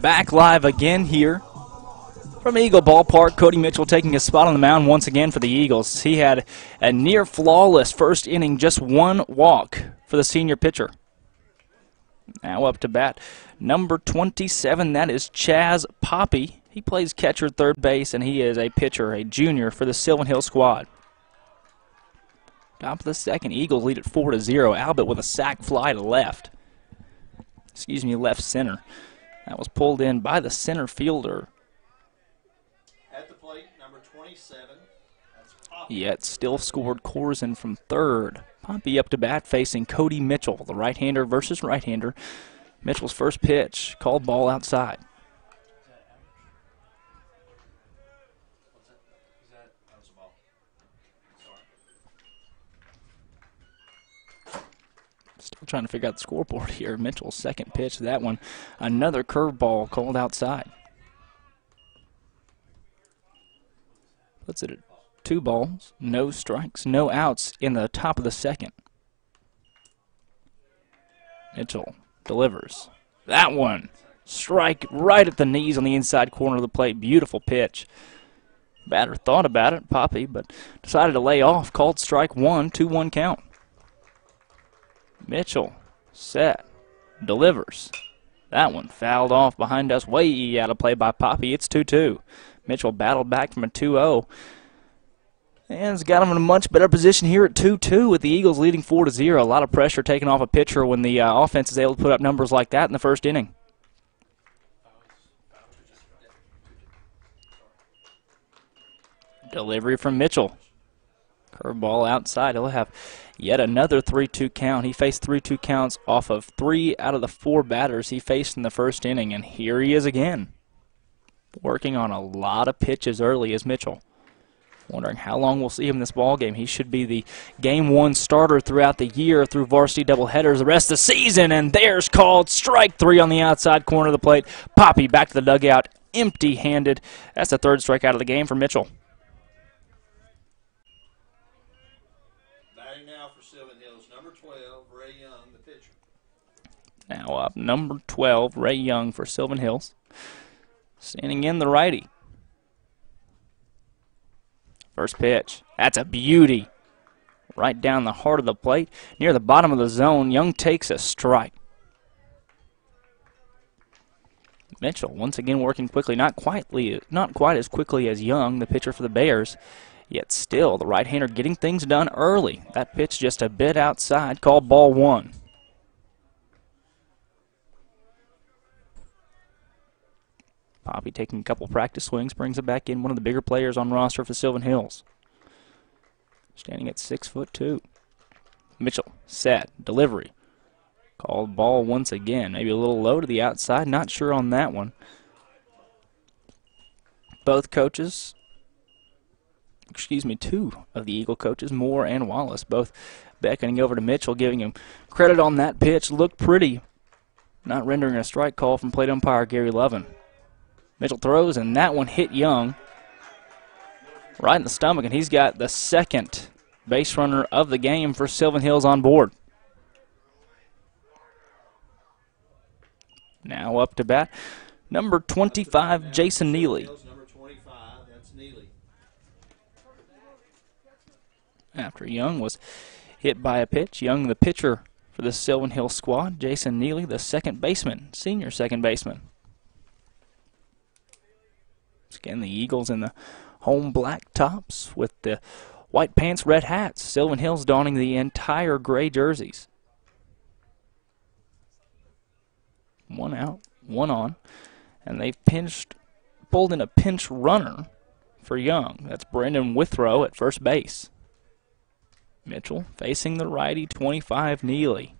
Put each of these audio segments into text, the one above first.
Back live again here from Eagle Ballpark. Cody Mitchell taking his spot on the mound once again for the Eagles. He had a near flawless first inning, just one walk for the senior pitcher. Now up to bat, number 27, that is Chaz Poppy. He plays catcher, third base, and he is a pitcher, a junior for the Sylvan Hill squad. Top of the second, Eagles lead at 4-0. Albert with a sac fly to left. Left center. That was pulled in by the center fielder. At the plate, number 27. That's Poppy. Yet still scored Corzin from third. Poppy up to bat facing Cody Mitchell, the right-hander versus right-hander. Mitchell's first pitch, called ball outside. Still trying to figure out the scoreboard here. Mitchell's second pitch, that one, another curveball called outside. Puts it at 2 balls, no strikes, no outs in the top of the second. Mitchell delivers. That one, strike right at the knees on the inside corner of the plate. Beautiful pitch. Batter thought about it, Poppy, but decided to lay off. Called strike one, 2-1 count. Mitchell, set, delivers. That one fouled off behind us, way out of play by Poppy. It's 2-2. Mitchell battled back from a 2-0. And has got him in a much better position here at 2-2 with the Eagles leading 4-0. A lot of pressure taken off a pitcher when the offense is able to put up numbers like that in the first inning. Delivery from Mitchell. Curveball outside. He'll have yet another 3-2 count. He faced 3-2 counts off of 3 out of the 4 batters he faced in the first inning, and here he is again. Working on a lot of pitches early is Mitchell. Wondering how long we'll see him in this ball game. He should be the Game 1 starter throughout the year through varsity doubleheaders the rest of the season, and there's called strike 3 on the outside corner of the plate. Poppy back to the dugout, empty-handed. That's the 3rd strikeout of the game for Mitchell. Now up, number 12, Ray Young for Sylvan Hills. Standing in the righty. First pitch. That's a beauty. Right down the heart of the plate. Near the bottom of the zone, Young takes a strike. Mitchell once again working quickly. Not quite as quickly as Young, the pitcher for the Bears. Yet still, the right-hander getting things done early. That pitch just a bit outside, called ball 1. Poppy taking a couple practice swings, brings it back in, one of the bigger players on roster for Sylvan Hills. Standing at 6'2". Mitchell, set, delivery. Called ball once again. Maybe a little low to the outside, not sure on that one. Both coaches, two of the Eagle coaches, Moore and Wallace, both beckoning over to Mitchell, giving him credit on that pitch. Looked pretty. Not rendering a strike call from plate umpire Gary Lovin. Mitchell throws, and that one hit Young right in the stomach, and he's got the second base runner of the game for Sylvan Hills on board. Now up to bat, number 25, Jason Neely. After Young was hit by a pitch, Young, the pitcher for the Sylvan Hills squad, Jason Neely, the second baseman, senior second baseman. Again, the Eagles in the home black tops with the white pants, red hats. Sylvan Hills donning the entire gray jerseys. 1 out, 1 on. And they've pulled in a pinch runner for Young. That's Brendan Withrow at first base. Mitchell facing the righty, 25, Neely.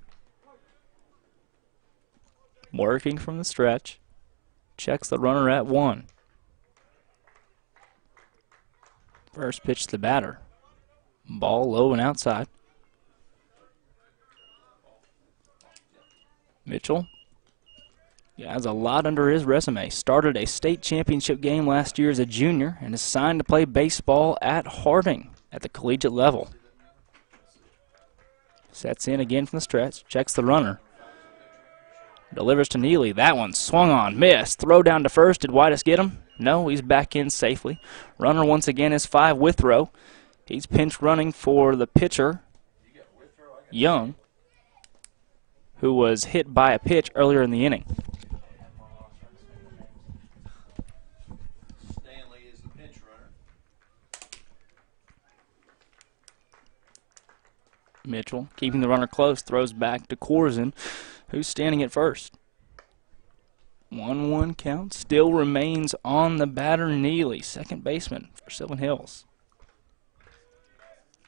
Working from the stretch. Checks the runner at 1. First pitch to the batter. Ball low and outside. Mitchell has a lot under his resume. Started a state championship game last year as a junior and is signed to play baseball at Harding at the collegiate level. Sets in again from the stretch. Checks the runner. Delivers to Neely. That one swung on, missed. Throw down to first. Did Whitus get him? No, he's back in safely. Runner once again is 5 Withrow. He's pinch running for the pitcher, Young, who was hit by a pitch earlier in the inning. Stanley is the pinch runner. Mitchell, keeping the runner close, throws back to Corzin, who's standing at first. 1-1 count. Still remains on the batter, Neely, second baseman for Sylvan Hills.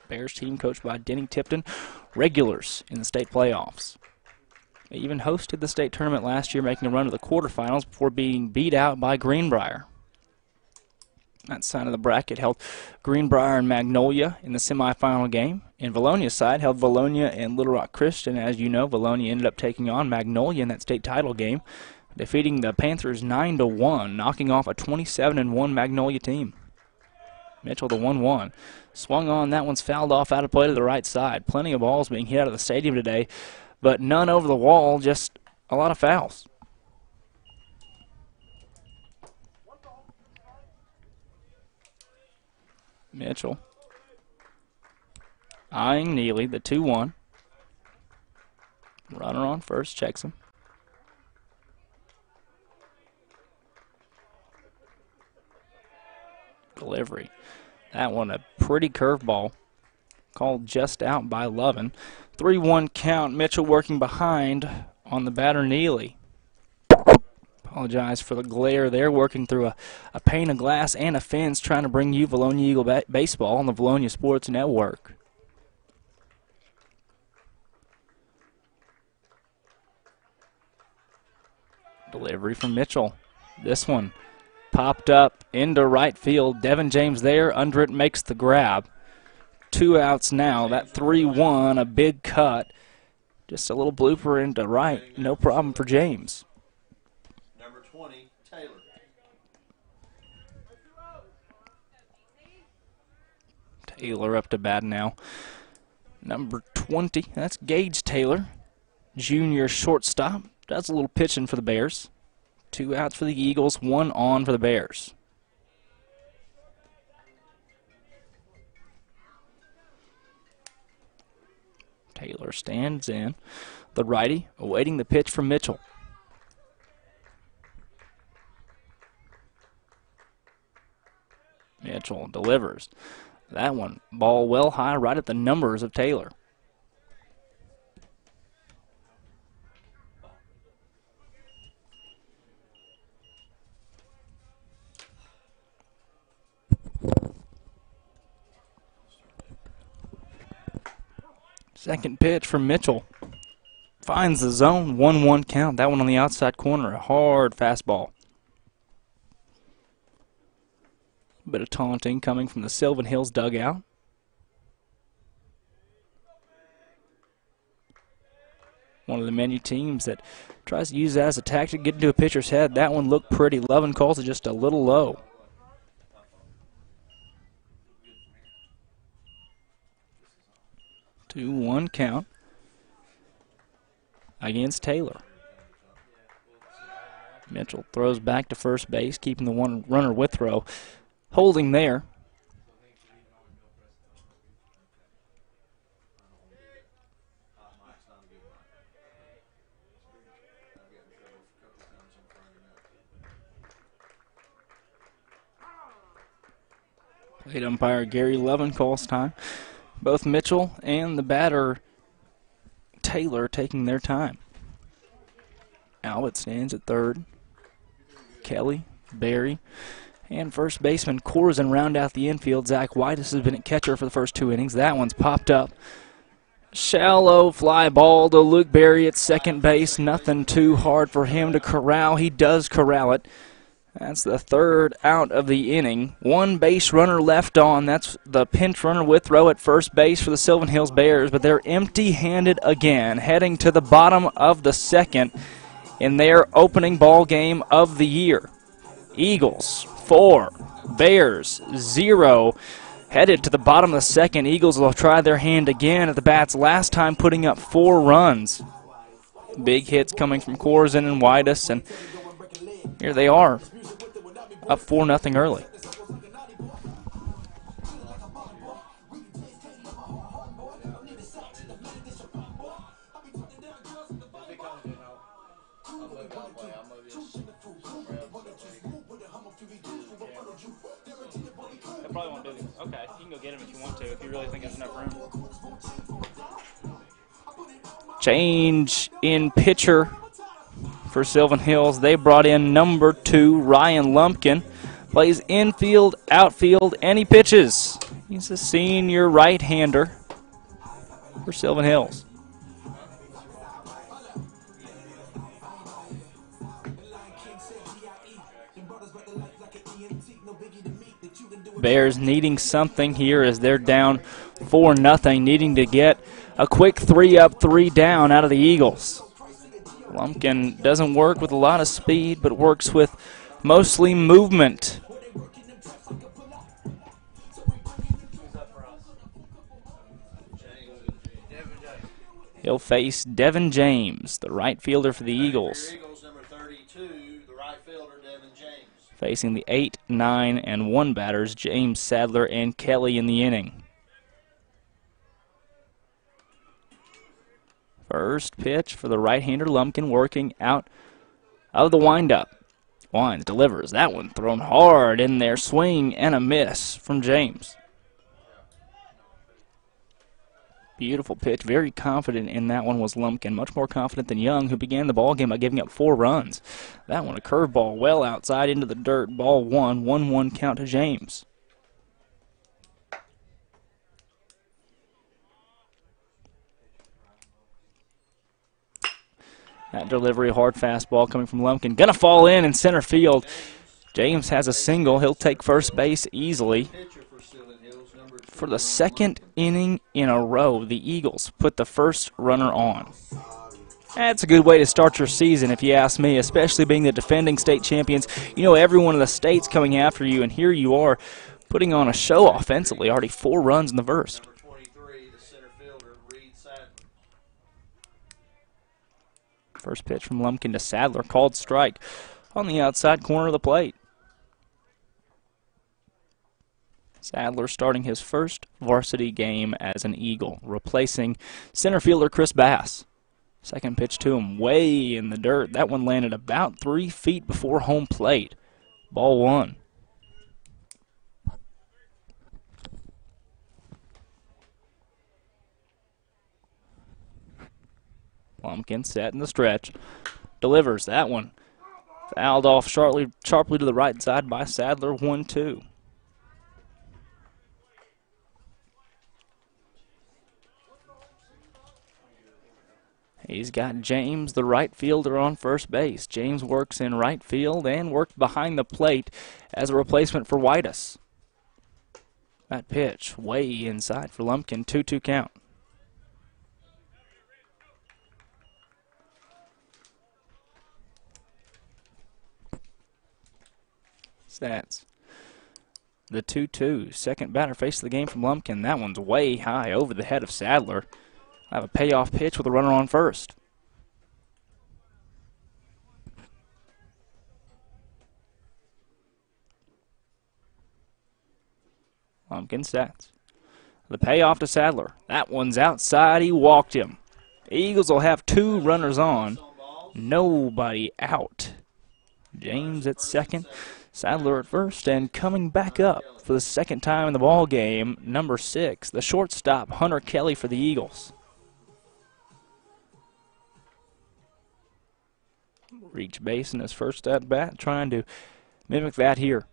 Bears team coached by Denny Tipton, regulars in the state playoffs. They even hosted the state tournament last year, making a run to the quarterfinals before being beat out by Greenbrier. That side of the bracket held Greenbrier and Magnolia in the semifinal game. In Vilonia's side held Vilonia and Little Rock Christian. As you know, Vilonia ended up taking on Magnolia in that state title game, defeating the Panthers 9-1, knocking off a 27-1 Magnolia team. Mitchell, the 1-1. Swung on, that one's fouled off out of play to the right side. Plenty of balls being hit out of the stadium today, but none over the wall, just a lot of fouls. Mitchell eyeing Neely, the 2-1. Runner on first, checks him. Delivery. That one a pretty curveball, called just out by Lovin. 3-1 count. Mitchell working behind on the batter, Neely. Apologize for the glare there, working through a pane of glass and a fence, trying to bring you Vilonia Eagle baseball on the Vilonia Sports Network. Delivery from Mitchell. This one popped up into right field. Devin James there, under it, makes the grab. 2 outs now. That 3-1, a big cut. Just a little blooper into right. No problem for James. Number 20, Taylor. Taylor up to bat now. Number 20, that's Gage Taylor, junior shortstop. Does a little pitching for the Bears. 2 outs for the Eagles, 1 on for the Bears. Taylor stands in. The righty awaiting the pitch from Mitchell. Mitchell delivers. That one, ball well high, right at the numbers of Taylor. Second pitch from Mitchell. Finds the zone, 1-1 count. That one on the outside corner, a hard fastball. A bit of taunting coming from the Sylvan Hills dugout. One of the many teams that tries to use that as a tactic, get into a pitcher's head. That one looked pretty. Lovin calls it just a little low. Two, 1 count against Taylor. Mitchell throws back to first base, keeping the one runner Withrow holding there. Plate umpire Gary Lovin calls time. Both Mitchell and the batter Taylor taking their time. Albert stands at third. Kelly, Barry, and first baseman Corzin round out the infield. Zach Whitus has been at catcher for the first 2 innings. That one's popped up. Shallow fly ball to Luke Berry at second base. Nothing too hard for him to corral. He does corral it. That's the 3rd out of the inning. 1 base runner left on. That's the pinch runner Withrow at first base for the Sylvan Hills Bears, but they're empty-handed again, heading to the bottom of the 2nd in their opening ball game of the year. Eagles 4, Bears 0. Headed to the bottom of the 2nd. Eagles will try their hand again at the bats, last time putting up 4 runs. Big hits coming from Corzin and Whitus, and here they are, up 4-0 early. I probably won't do this. Okay, you can go get him if you want to, if you really think there's enough room. Change in pitcher for Sylvan Hills. They brought in number 2, Ryan Lumpkin. Plays infield, outfield, and he pitches. He's a senior right-hander for Sylvan Hills. Bears needing something here as they're down 4-0, needing to get a quick 3 up, 3 down out of the Eagles. Lumpkin doesn't work with a lot of speed, but works with mostly movement. He'll face Devin James, the right fielder for the Eagles. Number 32, the right fielder, Devin James. Facing the 8, 9, and 1 batters, James, Sadler, and Kelly in the inning. First pitch for the right-hander Lumpkin, working out of the windup. Wines delivers. That one thrown hard in there. Swing and a miss from James. Beautiful pitch. Very confident in that one was Lumpkin. Much more confident than Young, who began the ball game by giving up 4 runs. That one a curveball well outside into the dirt. Ball 1. 1-1 count to James. That delivery, hard fastball coming from Lumpkin. Gonna fall in center field. James has a single. He'll take first base easily. For the second inning in a row, the Eagles put the first runner on. That's a good way to start your season, if you ask me, especially being the defending state champions. You know, every one of the states coming after you, and here you are putting on a show offensively. Already 4 runs in the first. First pitch from Lumpkin to Sadler, called strike on the outside corner of the plate. Sadler starting his first varsity game as an Eagle, replacing center fielder Chris Bass. Second pitch to him, way in the dirt. That one landed about 3 feet before home plate. Ball 1. Lumpkin set in the stretch. Delivers that one. Fouled off sharply to the right side by Sadler, 1-2. He's got James, the right fielder, on first base. James works in right field and worked behind the plate as a replacement for Whitus. That pitch way inside for Lumpkin, 2-2 count. Stats. The 2-2. Second batter faced the game from Lumpkin. That one's way high over the head of Sadler. I have a payoff pitch with a runner on first. Lumpkin sets. The payoff to Sadler. That one's outside. He walked him. Eagles will have 2 runners on. Nobody out. James at second. Sadler at first, and coming back up for the second time in the ball game, number 6, the shortstop, Hunter Kelly for the Eagles. Reach base in his first at bat, trying to mimic that here.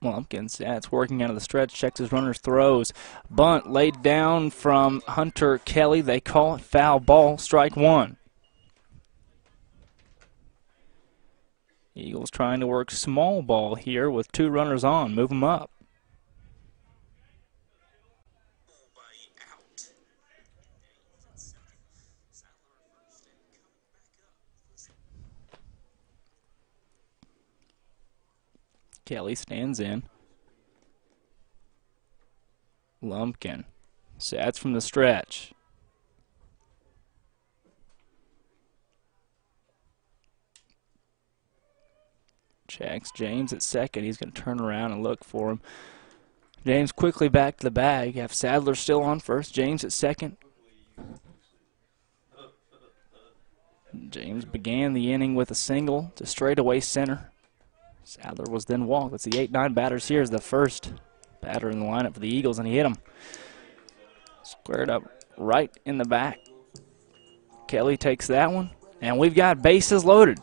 Lumpkin stats working out of the stretch, checks his runner's throws. Bunt laid down from Hunter Kelly. They call it foul ball, strike 1. Eagles trying to work small ball here with 2 runners on. Move them up. Kelly stands in. Lumpkin Sats from the stretch. Checks James at second. He's going to turn around and look for him. James quickly back to the bag. Have Sadler still on first. James at second. James began the inning with a single to straightaway center. Sadler was then walked. That's the 8-9 batters here. Is the first batter in the lineup for the Eagles, and he hit him. Squared up right in the back. Kelly takes that one, and we've got bases loaded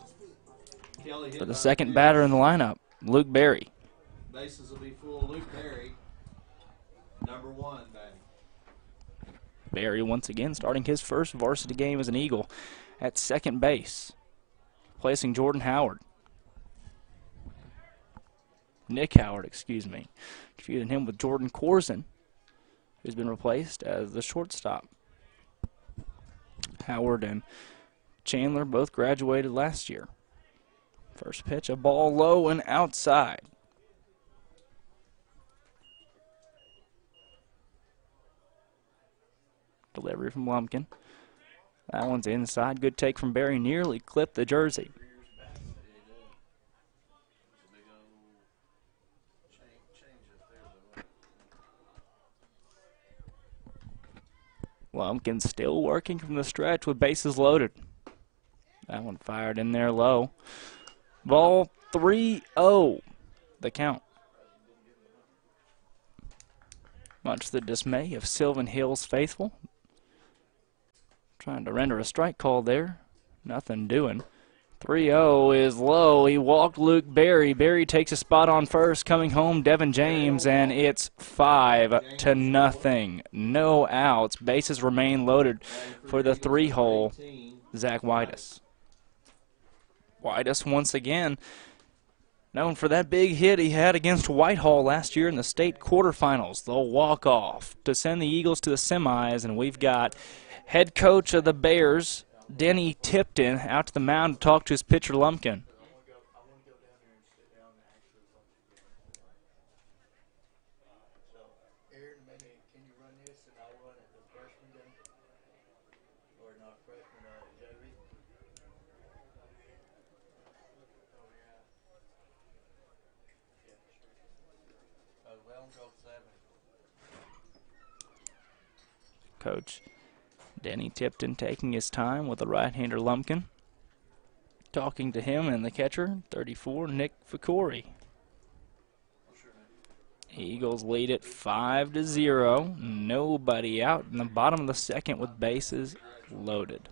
for the second batter in the lineup, Luke Berry. Bases will be full. Luke Berry, number 1 batting. Berry once again starting his first varsity game as an Eagle at second base, placing Jordan Howard. Nick Howard, excuse me. Confusing him with Jordan Corson, who's been replaced as the shortstop. Howard and Chandler both graduated last year. First pitch, a ball low and outside. Delivery from Lumpkin. That one's inside. Good take from Berry. Nearly clipped the jersey. Lumpkin still working from the stretch with bases loaded. That one fired in there low. Ball 3-0. The count. Much to the dismay of Sylvan Hills faithful. Trying to render a strike call there. Nothing doing. 3-0 is low. He walked Luke Berry. Berry takes a spot on first. Coming home, Devin James, and it's 5-0. No outs. Bases remain loaded for the 3-hole, Zach Whitus. Whitus once again known for that big hit he had against Whitehall last year in the state quarterfinals. They'll walk off to send the Eagles to the semis, and we've got head coach of the Bears, Denny Tipton, out to the mound to talk to his pitcher, Lumpkin. Coach Denny Tipton taking his time with the right-hander Lumpkin. Talking to him and the catcher, 34, Nick Ficori. Eagles lead it 5-0. Nobody out in the bottom of the second with bases loaded.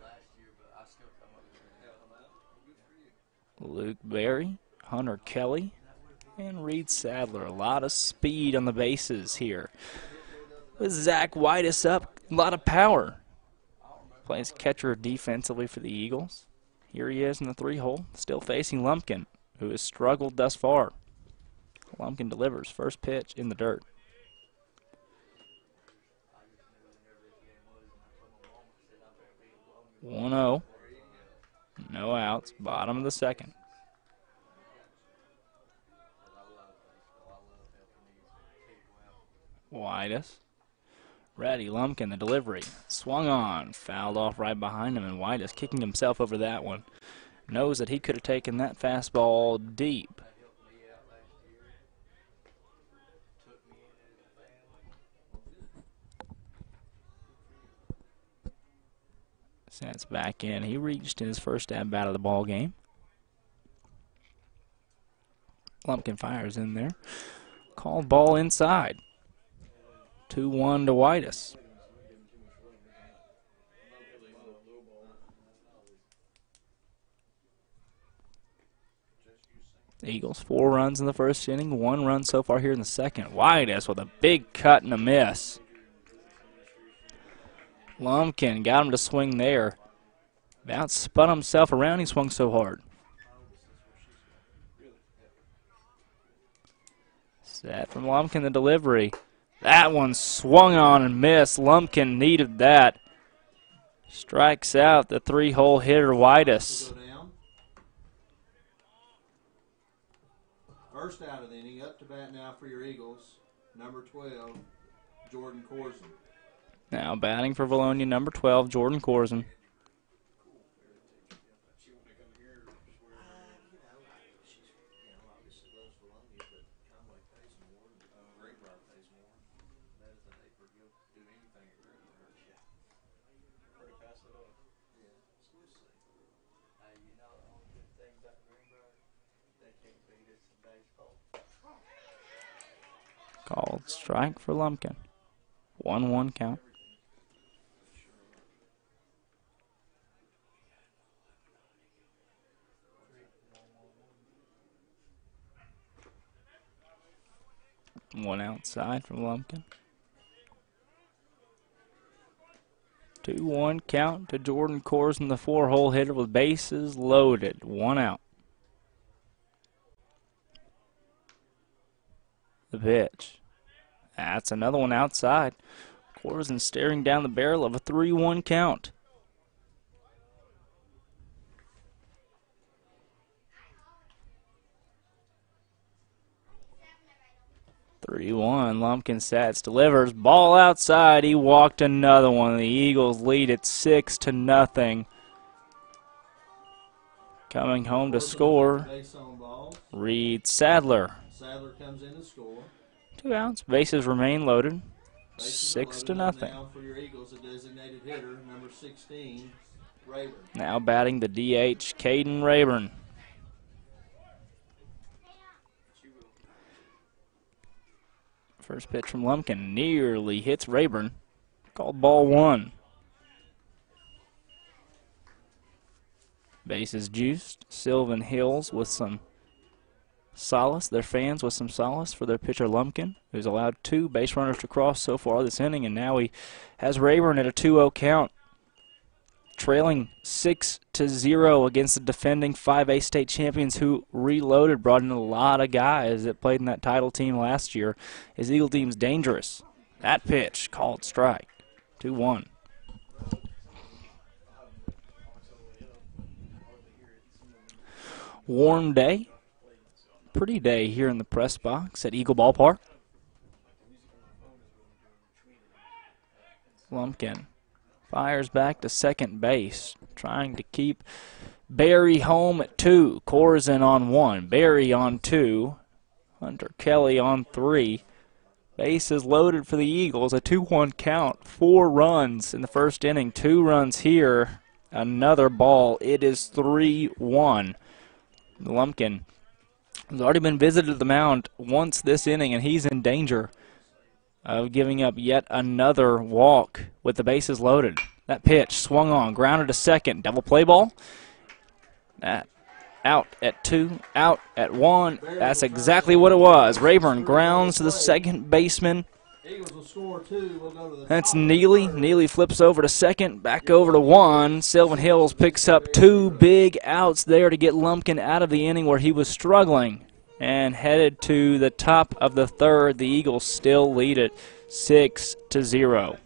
Luke Berry, Hunter Kelly, and Reed Sadler. A lot of speed on the bases here. With Zach Whitus up, a lot of power. Plays catcher defensively for the Eagles. Here he is in the 3-hole, still facing Lumpkin, who has struggled thus far. Lumpkin delivers first pitch in the dirt. 1-0. No outs. Bottom of the second. Whitus. Ready, Lumpkin, the delivery. Swung on. Fouled off right behind him, and Whitus kicking himself over that one. Knows that he could have taken that fastball deep. Sets back in. He reached in his first at-bat of the ball game. Lumpkin fires in there. Called ball inside. 2-1 to Whitus. The Eagles 4 runs in the first inning, 1 run so far here in the second. Whitus with a big cut and a miss. Lumpkin got him to swing there. About spun himself around, he swung so hard. Set from Lumpkin, the delivery. That one swung on and missed. Lumpkin needed that. Strikes out the 3-hole hitter, Whitus. First out of the inning, up to bat now for your Eagles, number 12, Jordan Corson. Now batting for Vilonia, number 12, Jordan Corson. Called strike for Lumpkin. 1-1 count. One outside from Lumpkin. 2-1 count to Jordan Corson, the 4-hole hitter with bases loaded. 1 out. The pitch. That's another one outside. Corson staring down the barrel of a 3-1 count. 3-1. Lumpkin sets, delivers, ball outside. He walked another one. The Eagles lead it 6-0. Coming home to score, Reed Sadler. Sadler comes in to score. 2 outs. Bases remain loaded. Bases are 6-0. loaded. Now for your Eagles, a designated hitter, number 16, Rayburn. Now batting the DH, Caden Rayburn. First pitch from Lumpkin nearly hits Rayburn. Called ball 1. Bases juiced. Sylvan Hills with some solace. Their fans with some solace for their pitcher Lumpkin, who's allowed 2 base runners to cross so far this inning, and now he has Rayburn at a 2-0 count. Trailing 6-0 against the defending 5A state champions who reloaded, brought in a lot of guys that played in that title team last year. His Eagle team's dangerous. That pitch called strike. 2-1. Warm day. Pretty day here in the press box at Eagle Ballpark. Lumpkin fires back to second base, trying to keep Barry home at 2. Corson on 1, Barry on 2, Hunter Kelly on 3. Bases loaded for the Eagles, a 2-1 count, 4 runs in the first inning, 2 runs here, another ball. It is 3-1. Lumpkin has already been visited to the mound once this inning, and he's in danger of giving up yet another walk with the bases loaded. That pitch swung on, grounded to second, double play ball. That out at 2, out at 1. That's exactly what it was. Rayburn grounds to the second baseman. That's Neely. Neely flips over to second, back over to 1. Sylvan Hills picks up 2 big outs there to get Lumpkin out of the inning where he was struggling. And headed to the top of the 3rd, the Eagles still lead it 6-0.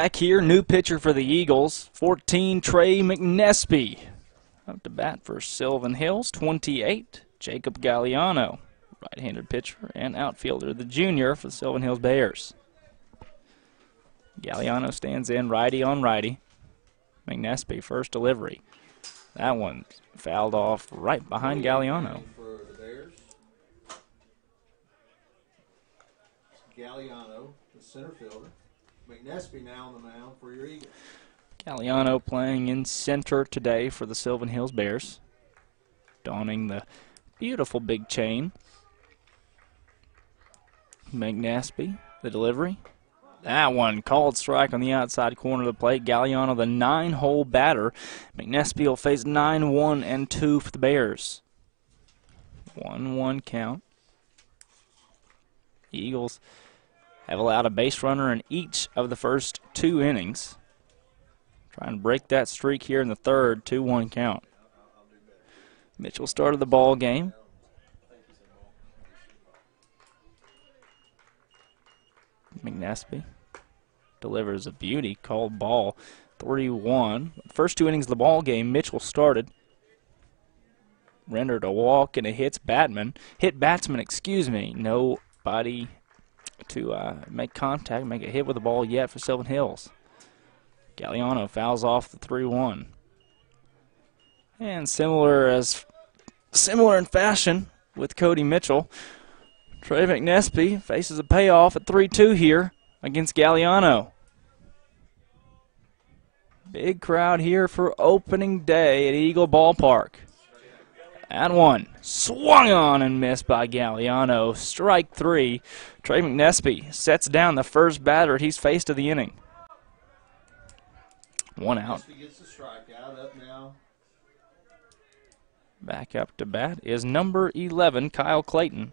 back here. New pitcher for the Eagles, 14, Trey McNespy. Up to bat for Sylvan Hills, 28, Jacob Galliano. Right-handed pitcher and outfielder, the junior for the Sylvan Hills Bears. Galliano stands in righty on righty. McNespy, first delivery. That one fouled off right behind Galliano. For the Bears. Galliano, the center fielder. McNespy now on the mound for your Eagles. Galliano playing in center today for the Sylvan Hills Bears. Donning the beautiful big chain. McNespy, the delivery. That one called strike on the outside corner of the plate. Galliano, the 9-hole batter. McNespy will face 9-1 and 2 for the Bears. 1-1 count. The Eagles have allowed a base runner in each of the first 2 innings. Trying to break that streak here in the third, 2-1 count. Mitchell started the ball game. McNespy delivers a beauty, called ball, 3-1. First 2 innings of the ball game, Mitchell started. Rendered a walk and a hit batsman. Nobody to make contact, make a hit with the ball yet for Sylvan Hills. Galliano fouls off the 3-1. And similar in fashion with Cody Mitchell, Trey McNespy faces a payoff at 3-2 here against Galliano. Big crowd here for opening day at Eagle Ballpark. That one swung on and missed by Galliano. Strike 3. Trey McNespy sets down the first batter he's faced of the inning. 1 out. Gets the strikeout up now. Back up to bat is number 11, Kyle Clayton.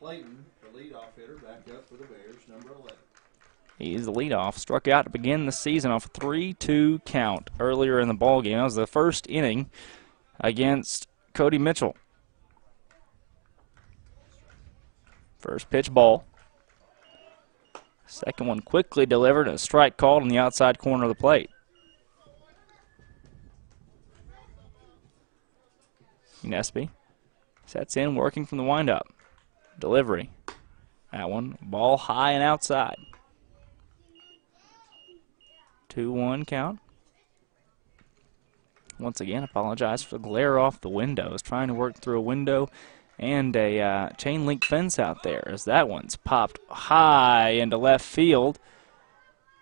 Clayton, the leadoff hitter, back up for the Bears, number 11. He's the leadoff. Struck out to begin the season off a 3-2 count earlier in the ballgame. That was the first inning against Cody Mitchell. First pitch ball. Second one quickly delivered, a strike called on the outside corner of the plate. McNespy sets in, working from the windup. Delivery. That one, ball high and outside. 2-1 count. Once again, apologize for the glare off the window. I was trying to work through a window and a chain link fence out there, as that one's popped high into left field.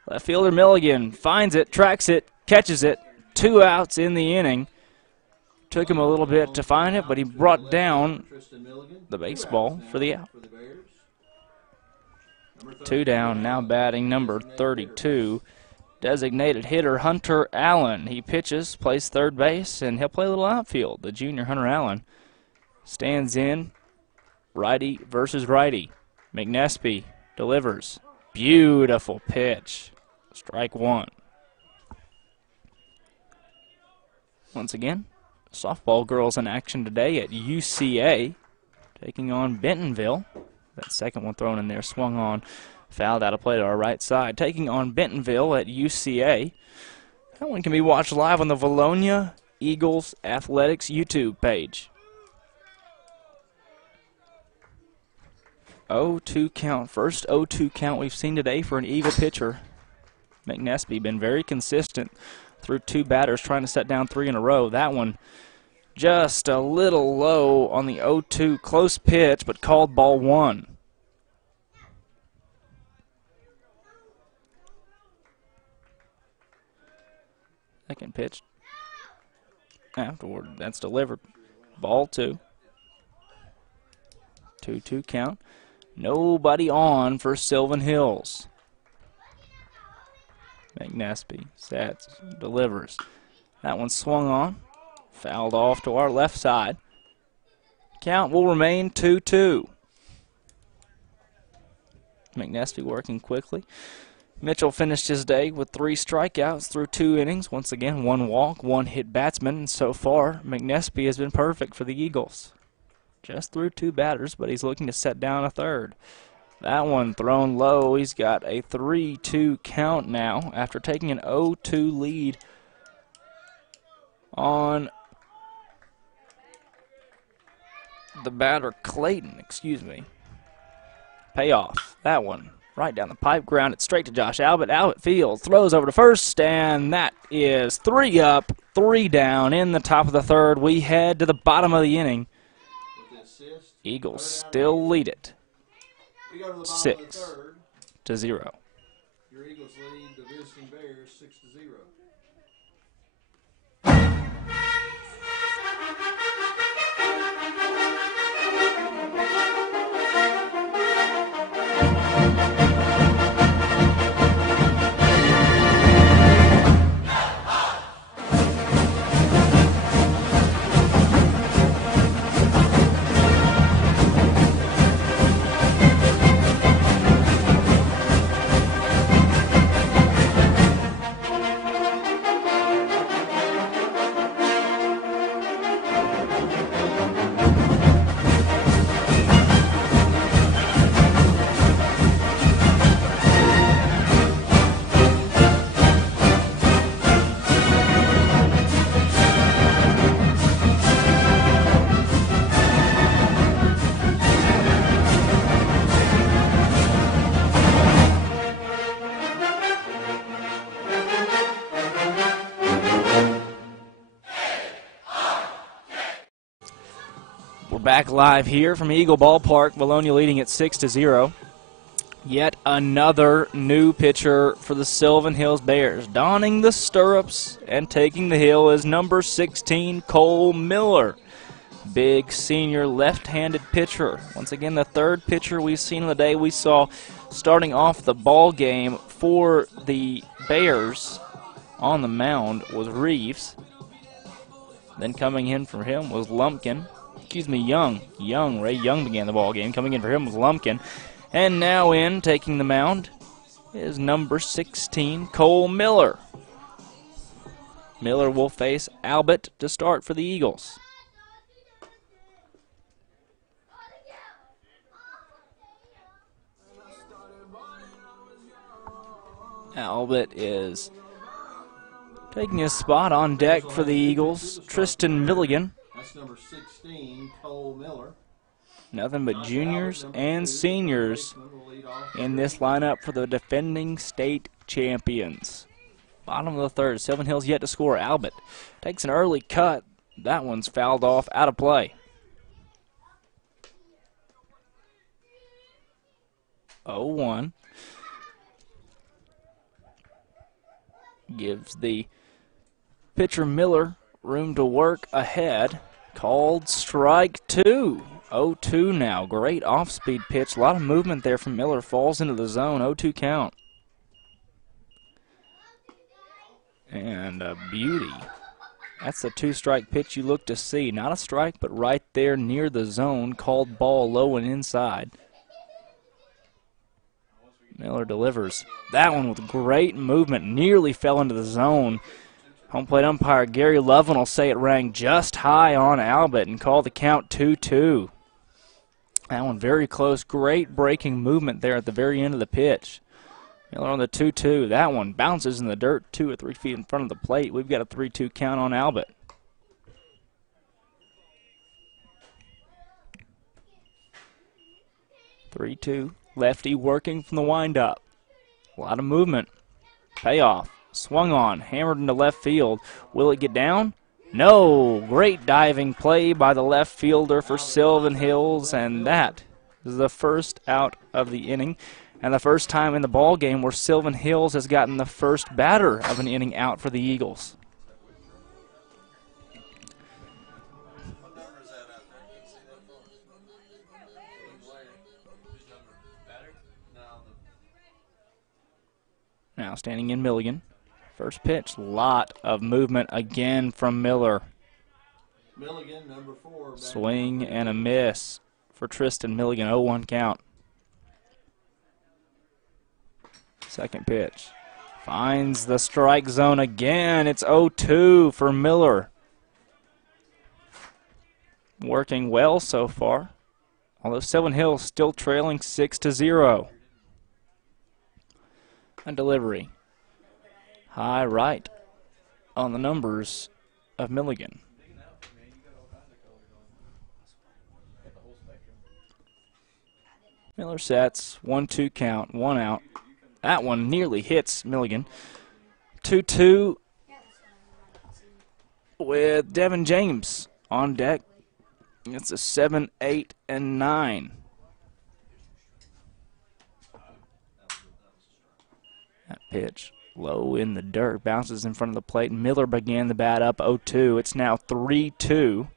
Left fielder Milligan finds it, tracks it, catches it. 2 outs in the inning. Took him a little bit to find it, but he brought down the baseball for the out. 2 down, now batting number 32, designated hitter Hunter Allen. He pitches, plays third base, and he'll play a little outfield. The junior Hunter Allen stands in, righty versus righty. McNespy delivers. Beautiful pitch. Strike 1. Once again, softball girls in action today at UCA, taking on Bentonville. That second one thrown in there, swung on, fouled out of play to our right side. Taking on Bentonville at UCA. That one can be watched live on the Vilonia Eagles Athletics YouTube page. 0-2 count. First 0-2 count we've seen today for an Eagle pitcher. McNespy been very consistent through 2 batters, trying to set down 3 in a row. That one just a little low on the 0-2. Close pitch, but called ball 1. Second pitch afterward. That's delivered. Ball 2. 2-2 count. Nobody on for Sylvan Hills. McNespy sets, delivers. That one swung on, fouled off to our left side. Count will remain 2-2. McNespy working quickly. Mitchell finished his day with 3 strikeouts through 2 innings. Once again, 1 walk, 1 hit batsman, and so far, McNespy has been perfect for the Eagles. Just through 2 batters, but he's looking to set down a third. That one thrown low. He's got a 3-2 count now after taking an 0-2 lead on the batter Clayton, excuse me. Payoff. That one right down the pipe, grounded straight to Josh Albert. Albert fields, throws over to first, and that is 3 up, 3 down in the top of the third. We head to the bottom of the inning. Eagles still lead it 6-0. Your Eagles lead the visiting Bears 6-0. We're back live here from Eagle Ballpark. Vilonia leading at 6-0. Yet another new pitcher for the Sylvan Hills Bears. Donning the stirrups and taking the hill is number 16, Cole Miller. Big senior left-handed pitcher. Once again, the third pitcher we've seen on the day. We saw starting off the ball game for the Bears on the mound was Reeves. Then coming in for him was Young. Ray Young began the ball game. Coming in for him was Lumpkin. And now in, taking the mound, is number 16, Cole Miller. Miller will face Albert to start for the Eagles. Albert is taking his spot on deck for the Eagles. Tristan Milligan. That's number 16, Cole Miller. Nothing but juniors and seniors in this lineup for the defending state champions. Bottom of the third. Sylvan Hills yet to score. Albert takes an early cut. That one's fouled off, out of play. 0-1. Gives the pitcher Miller room to work ahead. Called strike 2. 0-2 now. Great off-speed pitch. A lot of movement there from Miller. Falls into the zone. 0-2 count. And a beauty. That's the 2-strike pitch you look to see. Not a strike, but right there near the zone. Called ball low and inside. Miller delivers. That one with great movement. Nearly fell into the zone. Home plate umpire Gary Lovin will say it rang just high on Albert and call the count 2-2. That one very close. Great breaking movement there at the very end of the pitch. Miller on the 2-2. That one bounces in the dirt 2 or 3 feet in front of the plate. We've got a 3-2 count on Albert. (3-2). Lefty working from the windup. A lot of movement. Payoff. Swung on. Hammered into left field. Will it get down? No. Great diving play by the left fielder for Sylvan Hills, and that is the first out of the inning. And the first time in the ball game where Sylvan Hills has gotten the first batter of an inning out for the Eagles. Now standing in Milligan. First pitch, lot of movement again from Miller. Milligan, number 4. Swing and a miss for Tristan Milligan. 0-1 count. Second pitch. Finds the strike zone again. It's 0-2 for Miller. Working well so far. although Sylvan Hills still trailing 6-0. A delivery. High right on the numbers of Milligan. Miller sets, 1-2 count, 1 out. That one nearly hits Milligan. 2-2 with Devin James on deck. It's a 7, 8, and 9. That pitch low in the dirt, bounces in front of the plate. Miller began the bat up 0-2. It's now 3-2.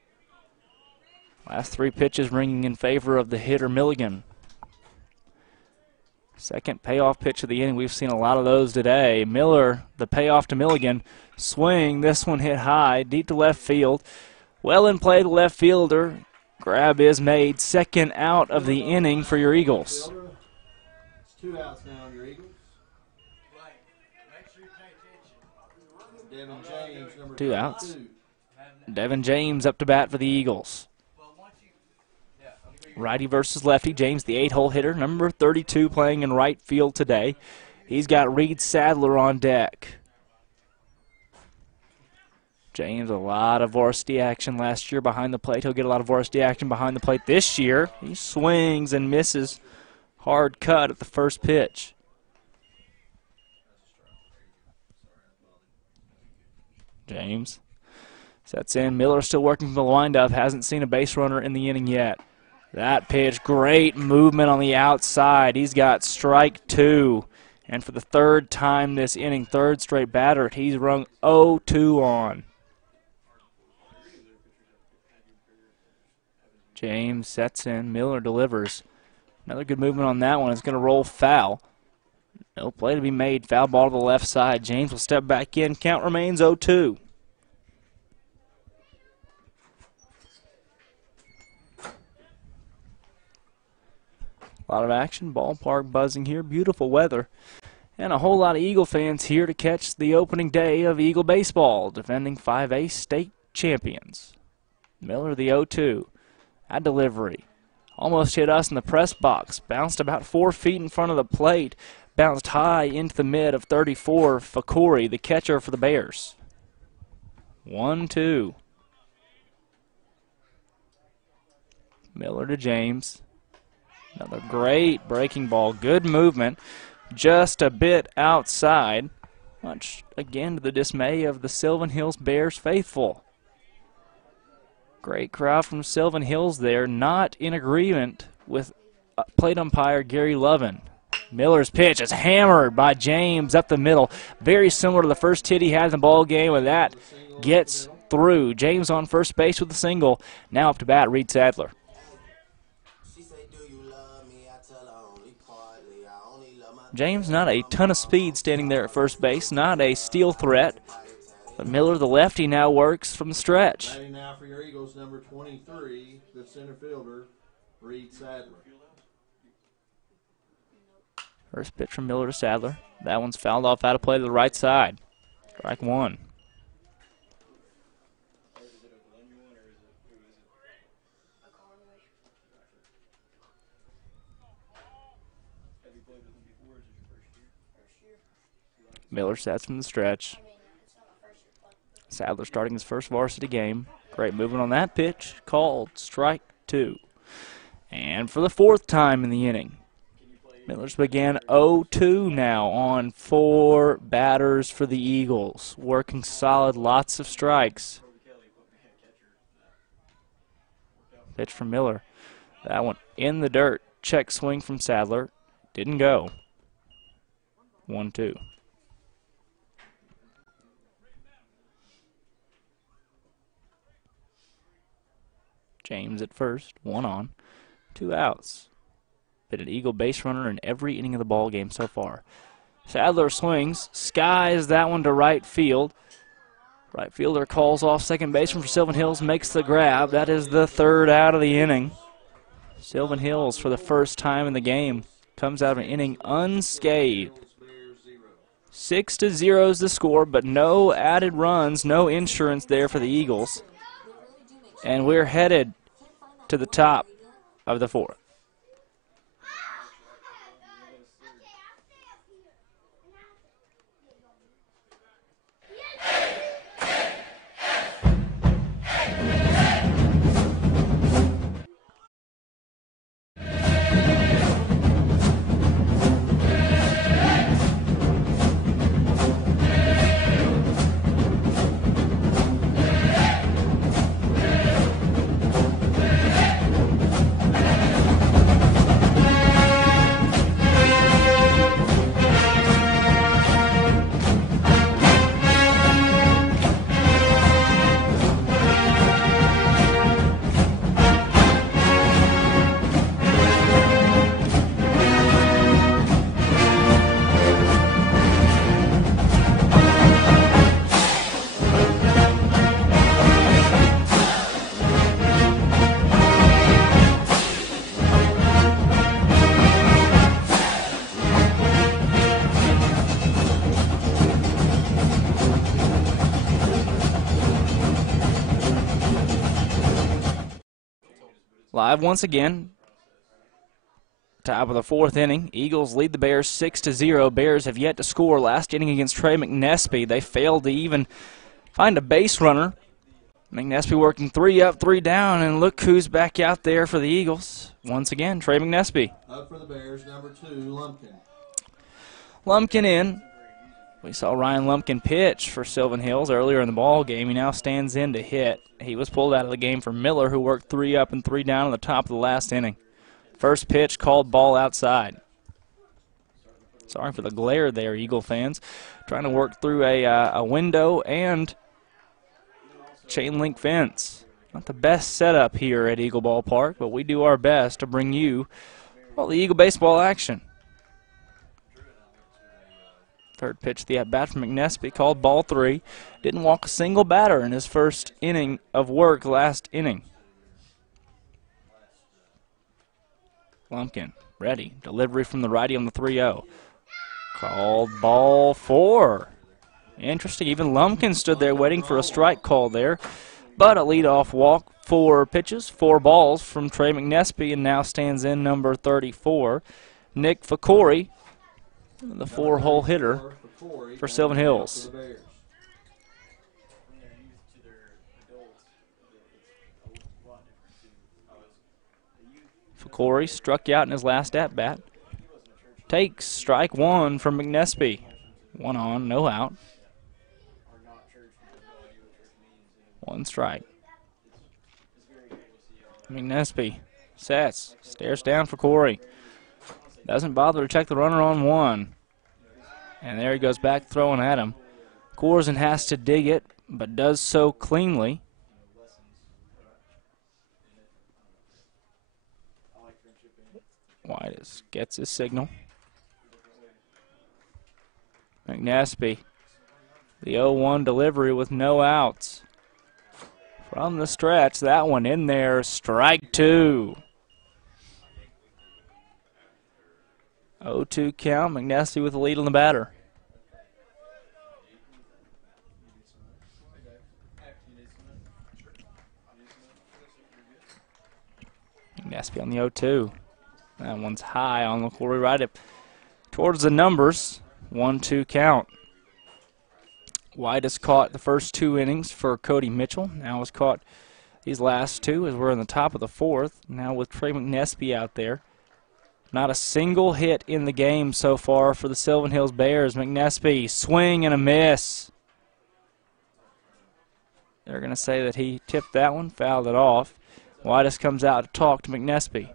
Last 3 pitches ringing in favor of the hitter Milligan. Second payoff pitch of the inning. We've seen a lot of those today. Miller, the payoff to Milligan. Swing. This one hit high, deep to left field. Well in play, the left fielder. Grab is made. Second out of the inning for your Eagles. It's 2 outs now on your Eagles. Devin James, number 2 outs. 22. Devin James up to bat for the Eagles. Righty versus lefty. James, the 8-hole hitter, number 32, playing in right field today. He's got Reed Sadler on deck. James, a lot of varsity action last year behind the plate. He'll get a lot of varsity action behind the plate this year. He swings and misses. Hard cut at the first pitch. James sets in. Miller still working from the windup. Hasn't seen a base runner in the inning yet. That pitch, great movement on the outside. He's got strike 2. And for the 3rd time this inning, 3rd straight batter, he's rung 0-2 on. James sets in. Miller delivers. Another good movement on that one. It's going to roll foul. No play to be made. Foul ball to the left side. James will step back in. Count remains 0-2. A lot of action, ballpark buzzing here, beautiful weather, and a whole lot of Eagle fans here to catch the opening day of Eagle baseball, defending 5A state champions. Miller the 0-2. That delivery almost hit us in the press box, bounced about 4 feet in front of the plate, bounced high into the mid of 34, Fakori, the catcher for the Bears. 1-2. Miller to James. Another great breaking ball. Good movement. Just a bit outside. Much, again, to the dismay of the Sylvan Hills Bears faithful. Great crowd from Sylvan Hills there. Not in agreement with plate umpire Gary Lovin. Miller's pitch is hammered by James up the middle. Very similar to the first hit he had in the ball game, and that gets through. James on first base with a single. Now up to bat, Reed Sadler. James, not a ton of speed standing there at first base, not a steal threat. But Miller, the lefty, now works from the stretch. Batting now for your Eagles, number 23, the center fielder, Reed Sadler. First pitch from Miller to Sadler. That one's fouled off out of play to the right side. Strike 1. Miller sets from the stretch. Sadler starting his first varsity game. Great movement on that pitch. Called strike 2. And for the 4th time in the inning, Miller's began 0-2 now on 4 batters for the Eagles. Working solid, lots of strikes. Pitch from Miller. That one in the dirt. Check swing from Sadler. Didn't go. 1-2. James at first, 1 on, 2 outs. Been an Eagle base runner in every inning of the ball game so far. Sadler swings, skies that one to right field. Right fielder calls off second baseman for Sylvan Hills, makes the grab. That is the 3rd out of the inning. Sylvan Hills, for the first time in the game, comes out of an inning unscathed. 6-0 is the score, but no added runs, no insurance there for the Eagles. And we're headed to the top of the fourth. Live once again. Top of the fourth inning. Eagles lead the Bears 6-0. Bears have yet to score. Last inning against Trey McNespy, they failed to even find a base runner. McNespy working 3 up, 3 down, and look who's back out there for the Eagles. Once again, Trey McNespy. Up for the Bears, number 2, Lumpkin. Lumpkin in. We saw Ryan Lumpkin pitch for Sylvan Hills earlier in the ball game. He now stands in to hit. He was pulled out of the game for Miller, who worked 3 up and 3 down on the top of the last inning. First pitch called ball outside. Sorry for the glare there, Eagle fans. Trying to work through a window and chain link fence. Not the best setup here at Eagle Ballpark, but we do our best to bring you all the Eagle baseball action. Third pitch of the at-bat from McNespy, called ball 3. Didn't walk a single batter in his first inning of work last inning. Lumpkin, ready. Delivery from the righty on the 3-0. Called ball 4. Interesting, even Lumpkin stood there waiting for a strike call there. But a leadoff walk, 4 pitches, 4 balls from Trey McNespy, and now stands in number 34, Nick Fakori, the 4-hole hitter for Sylvan Hills. Fakori struck out in his last at-bat. Takes strike 1 from McNespy. 1 on, no out. 1 strike. McNespy sets, stares down for Corey. Doesn't bother to check the runner on 1. And there he goes back throwing at him. Corson has to dig it, but does so cleanly. White gets his signal. McNespy, the 0-1 delivery with no outs. From the stretch, that one in there, strike 2. 0-2 count, McNespy with the lead on the batter. McNespy on the 0-2. That one's high on the Corey right up towards the numbers. 1-2 count. White has caught the first 2 innings for Cody Mitchell. Now has caught these last 2 as we're in the top of the 4th. Now with Trey McNespy out there. Not a single hit in the game so far for the Sylvan Hills Bears. McNespy, swing and a miss. They're going to say that he tipped that one, fouled it off. Whitus comes out to talk to McNespy.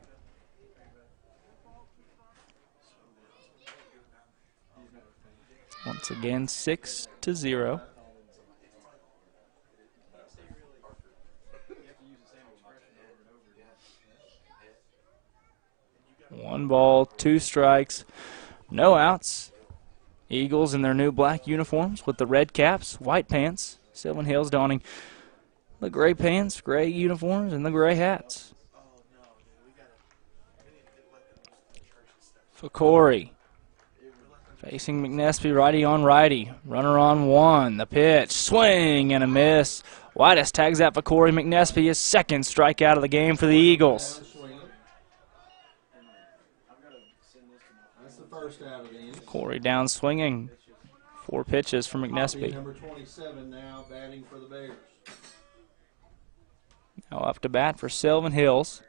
Once again, 6-0. One ball, 2 strikes, no outs. Eagles in their new black uniforms with the red caps, white pants. Sylvan Hills donning the gray pants, gray uniforms, and the gray hats. Fakori facing McNespy, righty on righty. Runner on 1. The pitch, swing and a miss. Whitus tags out Fakori. McNespy, his second strikeout of the game for the Eagles. Corey down swinging. 4 pitches for Poppy, McNespy. number 27, now batting for the Bears. Now up to bat for Sylvan Hills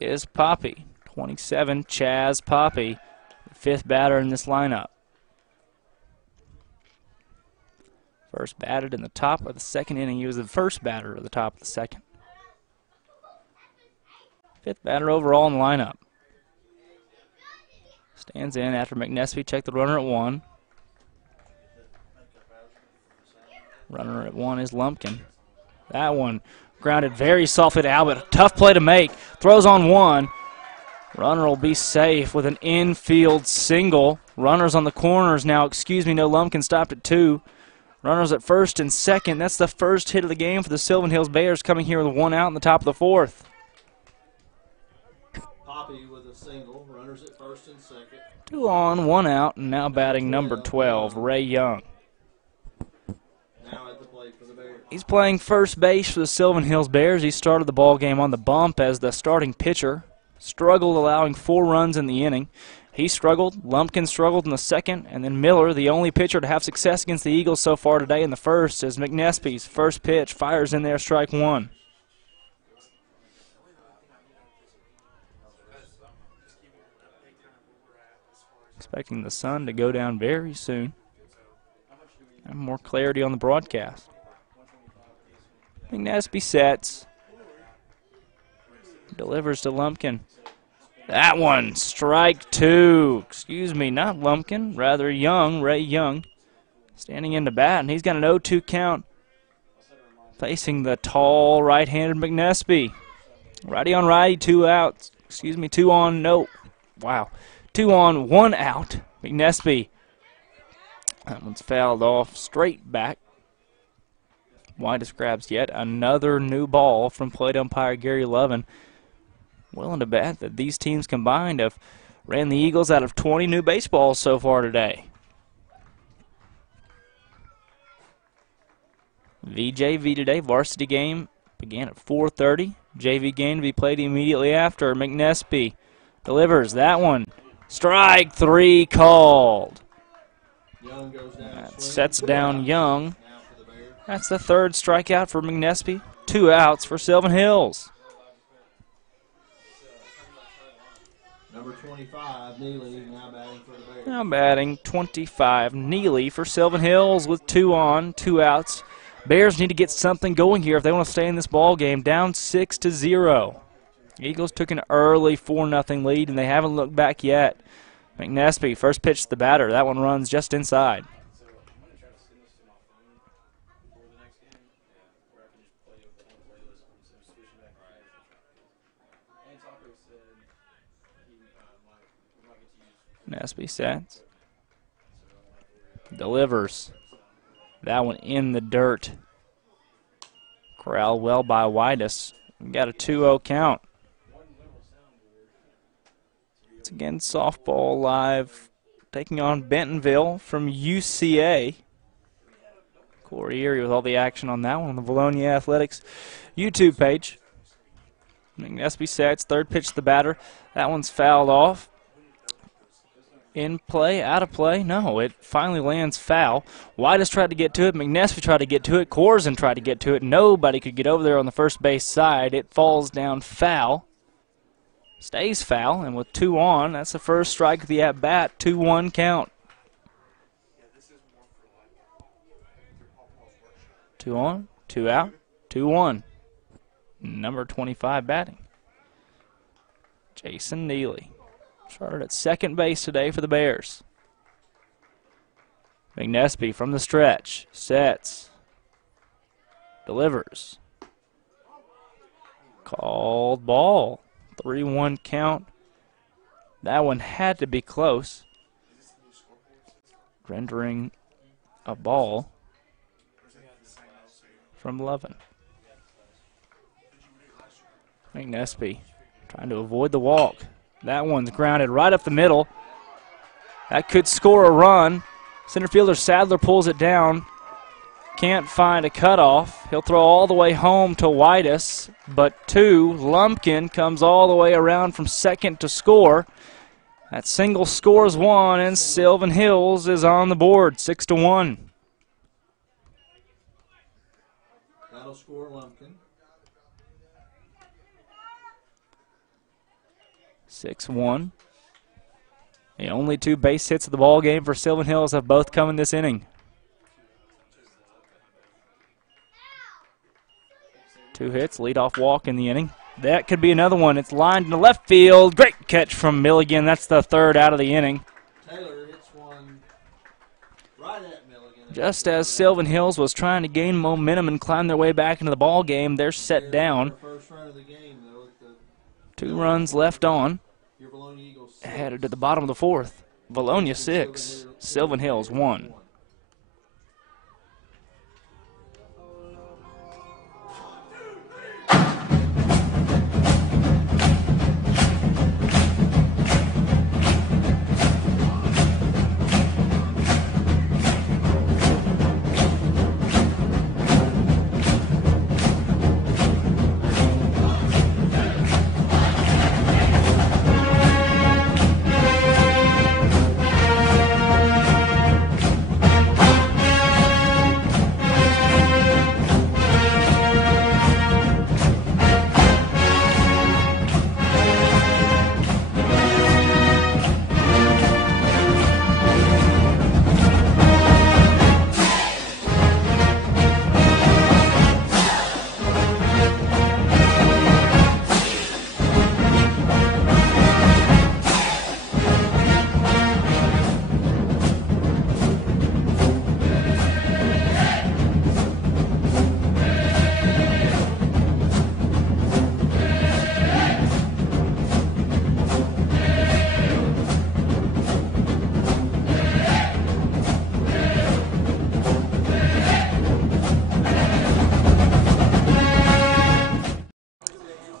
is Poppy. 27, Chaz Poppy, the 5th batter in this lineup. First batted in the top of the 2nd inning. He was the first batter at the top of the 2nd. 5th batter overall in the lineup. Stands in after McNespy checked the runner at 1. Runner at 1 is Lumpkin. That one grounded very softly to Albert. Tough play to make. Throws on 1. Runner will be safe with an infield single. Runners on the corners now. No, Lumpkin stopped at 2. Runners at first and second. That's the first hit of the game for the Sylvan Hills Bears, coming here with 1 out in the top of the 4th. Poppy with a single. Runners at first and second. 2 on, 1 out, and now batting number 12, Ray Young. Now at the plate for the Bears. He's playing first base for the Sylvan Hills Bears. He started the ball game on the bump as the starting pitcher. Struggled, allowing 4 runs in the inning. He struggled, Lumpkin struggled in the 2nd, and then Miller, the only pitcher to have success against the Eagles so far today in the 1st, as McNespy's first pitch fires in there, strike 1. Expecting the sun to go down very soon. Have more clarity on the broadcast. McNespy sets. Delivers to Lumpkin. That one, strike 2. Not Lumpkin, rather Young, Ray Young. Standing in to bat, and he's got an 0-2 count. Facing the tall right-handed McNespy. Righty on righty, 2 outs. 2 on, no. Wow. 2 on, 1 out. McNespy. That one's fouled off straight back. Whitus grabs yet another new ball from plate umpire Gary Lovin. Willing to bet that these teams combined have ran the Eagles out of 20 new baseballs so far today. VJV today, varsity game began at 4:30. JV game to be played immediately after. McNespy delivers that one. Strike 3 called. Young goes down. That sets down Young. That's the 3rd strikeout for McNespy. 2 outs for Sylvan Hills. Number 25, Neely, now batting for the Bears. Now batting 25, Neely for Sylvan Hills with 2 on, 2 outs. Bears need to get something going here if they want to stay in this ball game. Down 6-0. Eagles took an early 4-0 lead, and they haven't looked back yet. McNespy, first pitch to the batter. That one runs just inside. McNespy sets. Delivers. That one in the dirt. Corralled well by Whitus. We got a 2-0 count. It's again softball live, taking on Bentonville from UCA. Corey Erie with all the action on that one on the Vilonia Athletics YouTube page. McNespy sets, 3rd pitch to the batter. That one's fouled off. In play, out of play? No, it finally lands foul. Whitus tried to get to it. McNespy tried to get to it. Korzen tried to get to it. Nobody could get over there on the first base side. It falls down foul. Stays foul, and with 2 on, that's the first strike of the at-bat. 2-1 count. 2 on, 2 out, 2-1. Number 25 batting. Jason Neely. Started at 2nd base today for the Bears. McNespy from the stretch. Sets. Delivers. Called ball. 3-1 count. That one had to be close. Rendering a ball from Lovin. McNespy trying to avoid the walk. That one's grounded right up the middle. That could score a run. Center fielder Sadler pulls it down. Can't find a cutoff. He'll throw all the way home to Whitus, but 2, Lumpkin comes all the way around from second to score. That single scores one, and Sylvan Hills is on the board, 6-1. That'll score Lumpkin. 6-1. The only 2 base hits of the ball game for Sylvan Hills have both come in this inning. 2 hits, leadoff walk in the inning. That could be another one. It's lined into left field. Great catch from Milligan. That's the 3rd out of the inning. Taylor hits one right at Milligan. Just as Sylvan Hills was trying to gain momentum and climb their way back into the ball game, they're set down. First run of the game, though, 2 runs left on. your Vilonia Eagles Headed to the bottom of the 4th. Vilonia 6, Sylvan Hills 1.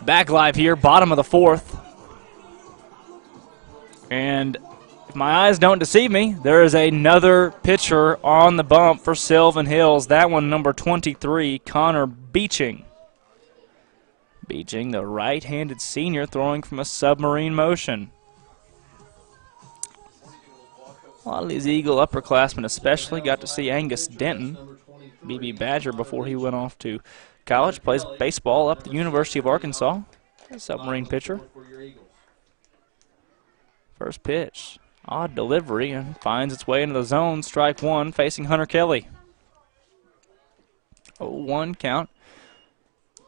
Back live here, bottom of the 4th. And if my eyes don't deceive me, there is another pitcher on the bump for Sylvan Hills. That one, number 23, Connor Beeching. Beeching, the right-handed senior, throwing from a submarine motion. A lot of these Eagle upperclassmen especially got to see Angus Denton, BB Badger, before he went off to college, plays baseball up at the University of Arkansas. A submarine pitcher. First pitch. Odd delivery and finds its way into the zone. Strike 1 facing Hunter Kelly. 0-1 count.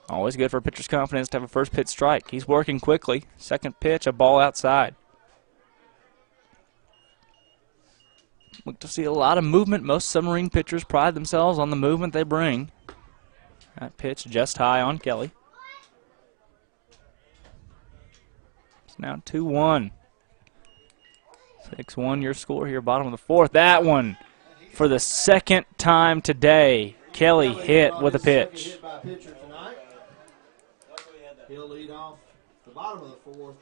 Always good for a pitcher's confidence to have a first pitch strike. He's working quickly. Second pitch, a ball outside. Look to see a lot of movement. Most submarine pitchers pride themselves on the movement they bring. That pitch just high on Kelly. It's now 2-1. 6-1 your score here, bottom of the 4th. That one for the 2nd time today. Kelly hit with a pitch. He'll lead off the bottom of the 4th.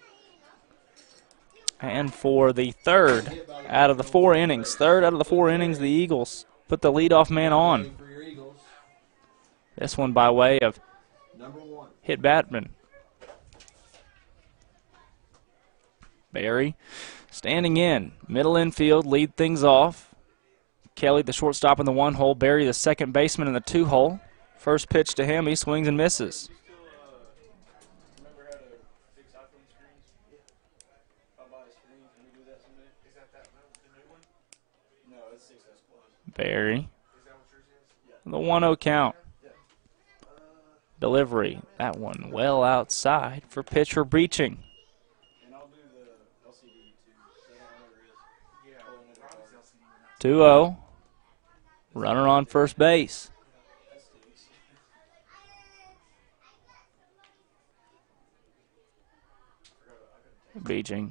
And for the 3rd out of the 4 innings, the Eagles put the leadoff man on. This one by way of hit Batman. Barry standing in, middle infield, lead things off. Kelly, the shortstop in the 1 hole. Barry, the second baseman in the 2 hole. First pitch to him, he swings and misses. Barry, the 1-0 count. Delivery, that one well outside for pitcher Beeching. 2-0. Runner on first base. Beeching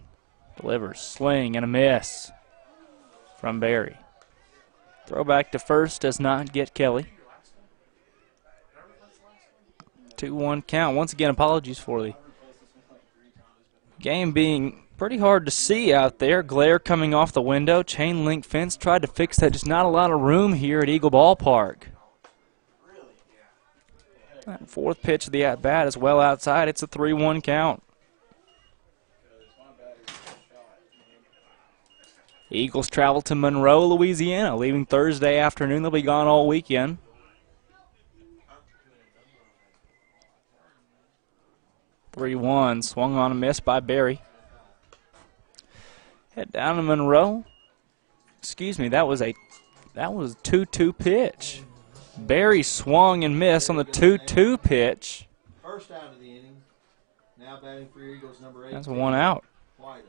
delivers, swing and a miss from Barry. Throw back to first does not get Kelly. 2-1 count. Once again, apologies for the game being pretty hard to see out there. Glare coming off the window. Chain link fence. Tried to fix that. Just not a lot of room here at Eagle Ballpark. That 4th pitch of the at-bat is well outside. It's a 3-1 count. Eagles travel to Monroe, Louisiana, leaving Thursday afternoon. They'll be gone all weekend. (3-1) swung on a miss by Barry. Head down to Monroe. Excuse me, that was a 2-2 pitch. Barry swung and missed on the 2-2 pitch. First out of the inning. Now batting for your Eagles, number 8. That's one out. White.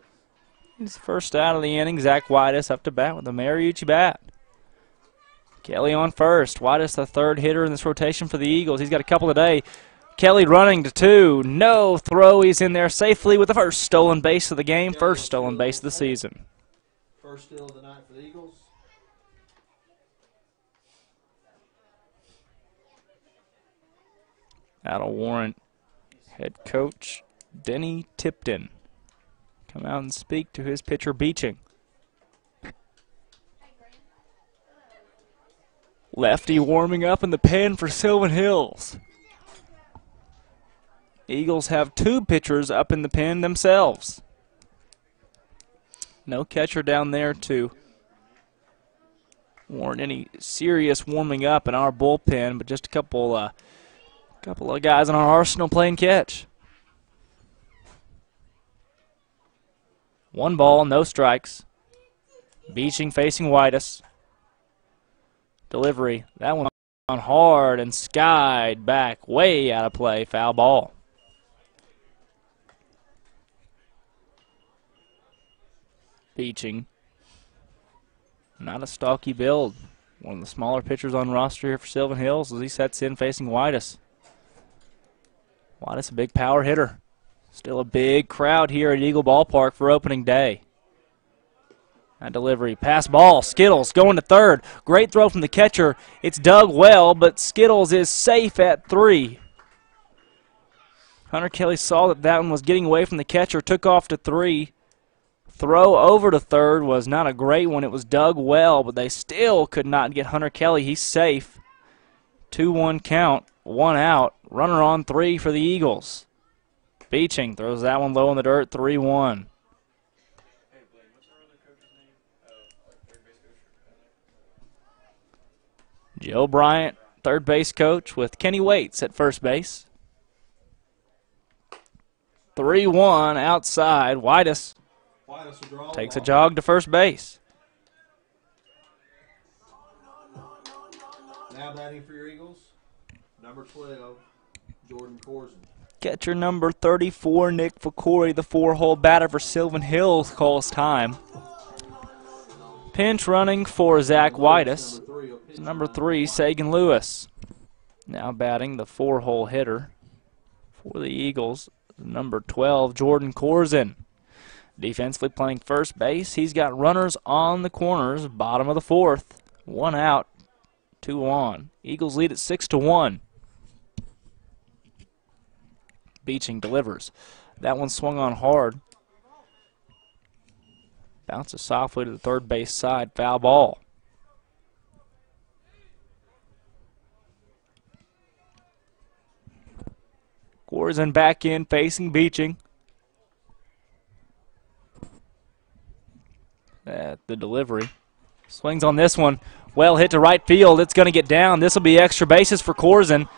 It's first out of the inning. Zach Whitus up to bat with a Mariucci bat. Kelly on first. Whitus, the third hitter in this rotation for the Eagles. He's got a couple today. Kelly running to 2. No throw. He's in there safely with the first stolen base of the game. First stolen base of the season. First steal of the night for the Eagles. That'll warrant head coach Denny Tipton come out and speak to his pitcher Beeching. Lefty warming up in the pen for Sylvan Hills. Eagles have 2 pitchers up in the pen themselves. No catcher down there to warrant any serious warming up in our bullpen, but just a couple of guys in our arsenal playing catch. 1 ball, no strikes. Beeching facing Whitus. Delivery. That one on hard and skied back, way out of play. Foul ball. Beeching. Not a stocky build. One of the smaller pitchers on roster here for Sylvan Hills as he sets in facing Whitus. Whitus, a big power hitter. Still a big crowd here at Eagle Ballpark for opening day. That delivery, pass ball, Skittles going to third. Great throw from the catcher. It's dug well, but Skittles is safe at 3. Hunter Kelly saw that one was getting away from the catcher, took off to 3. Throw over to third was not a great one. It was dug well, but they still could not get Hunter Kelly. He's safe. 2-1 count, 1 out. Runner on 3 for the Eagles. Beeching throws that one low in the dirt, 3-1. Joe Bryant, third base coach, with Kenny Waits at first base. 3-1 outside. Whitus takes a jog to first base. Now batting for your Eagles, number 12, Jordan Corson. Catcher number 34, Nick Ficori, the 4-hole batter for Sylvan Hills, calls time. Pinch running for Zach Whitus. Number 3, Sagan Lewis. Now batting the 4-hole hitter for the Eagles, number 12, Jordan Corson. Defensively playing first base. He's got runners on the corners, bottom of the 4th. 1 out, 2 on. Eagles lead at 6-1. Beeching delivers. That one swung on hard. Bounces softly to the third base side. Foul ball. Corson back in, facing Beeching. At the delivery. Swings on this one. Well hit to right field. It's going to get down. This will be extra bases for Corson.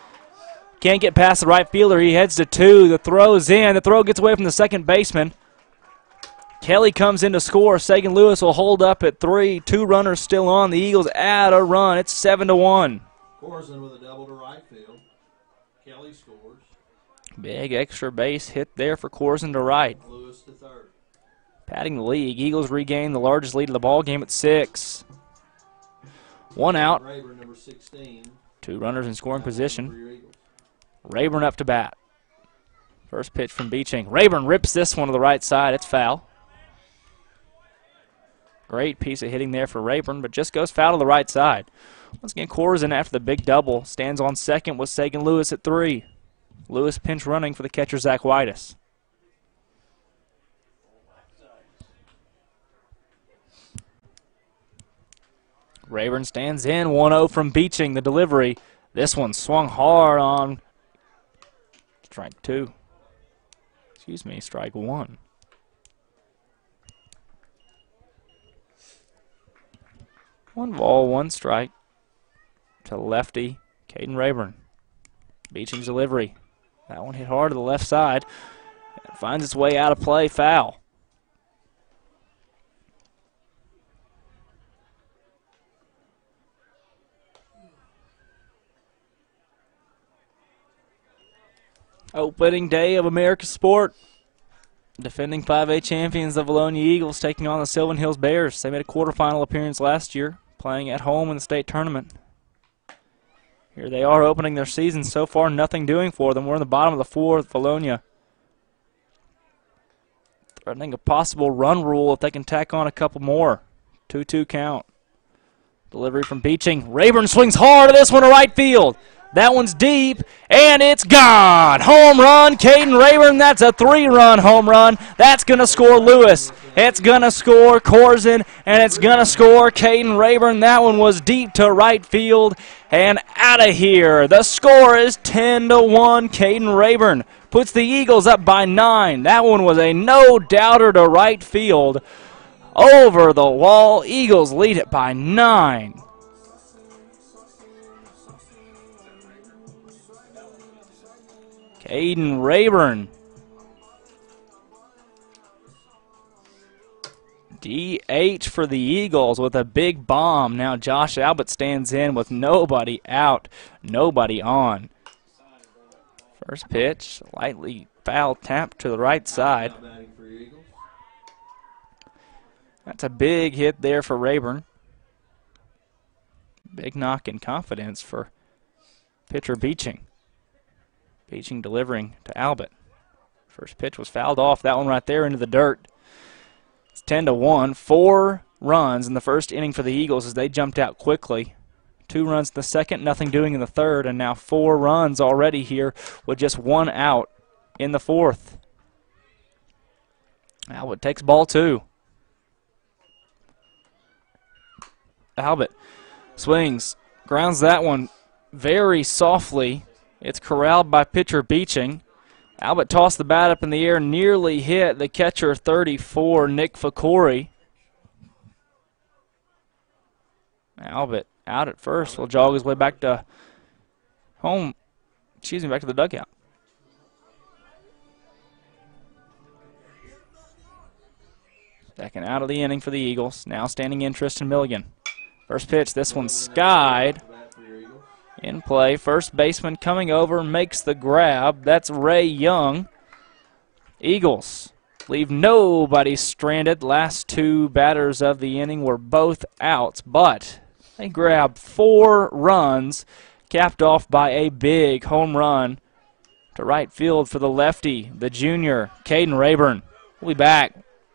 Can't get past the right fielder. He heads to 2. The throw's in. The throw gets away from the second baseman. Kelly comes in to score. Sagan Lewis will hold up at 3. 2 runners still on. The Eagles add a run. It's 7-1. Corson with a double to right field. Kelly scores. Big extra base hit there for Corson to right. Lewis to third. Padding the league. Eagles regain the largest lead of the ball game at 6. 1 out. Rayburn, number 16. 2 runners in scoring position. Rayburn up to bat. First pitch from Beeching. Rayburn rips this one to the right side. It's foul. Great piece of hitting there for Rayburn, but just goes foul to the right side. Once again, Corson after the big double stands on second with Sagan Lewis at 3. Lewis pinch running for the catcher Zach Whitus. Rayburn stands in, 1-0 from Beeching, the delivery. This one swung hard on strike 2. Excuse me, strike 1. One ball, one strike to lefty Caden Rayburn. Beeching's delivery. That one hit hard to the left side. It finds its way out of play, foul. Opening day of America's Sport. Defending 5A champions, the Vilonia Eagles, taking on the Sylvan Hills Bears. They made a quarterfinal appearance last year, playing at home in the state tournament. Here they are opening their season. So far, nothing doing for them. We're in the bottom of the fourth. Vilonia threatening a possible run rule if they can tack on a couple more. 2-2 count. Delivery from Beeching. Rayburn swings hard at this one to right field. That one's deep, and it's gone. Home run, Caden Rayburn. That's a 3-run home run. That's going to score Lewis. It's going to score Corzin, and it's going to score Caden Rayburn. That one was deep to right field and out of here. The score is 10-1. Caden Rayburn puts the Eagles up by 9. That one was a no-doubter to right field. Over the wall, Eagles lead it by 9. Caden Rayburn. DH for the Eagles with a big bomb. Now Josh Albert stands in with nobody out, nobody on. First pitch, lightly foul tap to the right side. That's a big hit there for Rayburn. Big knock in confidence for pitcher Beeching. Beeching delivering to Albert. First pitch was fouled off. That one right there into the dirt. It's 10-1. 4 runs in the first inning for the Eagles as they jumped out quickly. 2 runs in the second, nothing doing in the third, and now 4 runs already here with just 1 out in the fourth. Albert takes ball 2. Albert swings, grounds that one very softly. It's corralled by pitcher Beeching. Albert tossed the bat up in the air, nearly hit the catcher 34, Nick Fakori. Albert out at first will jog his way back to home, back to the dugout. Second out of the inning for the Eagles. Now standing in Tristan Milligan. First pitch, this one's skied. In play, first baseman coming over, makes the grab. That's Ray Young. Eagles leave nobody stranded. Last 2 batters of the inning were both outs, but they grab 4 runs, capped off by a big home run to right field for the lefty, the junior, Caden Rayburn. We'll be back,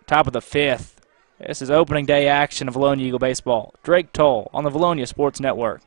top of the 5th. This is opening day action of Vilonia Eagle Baseball. Drake Toll on the Vilonia Sports Network.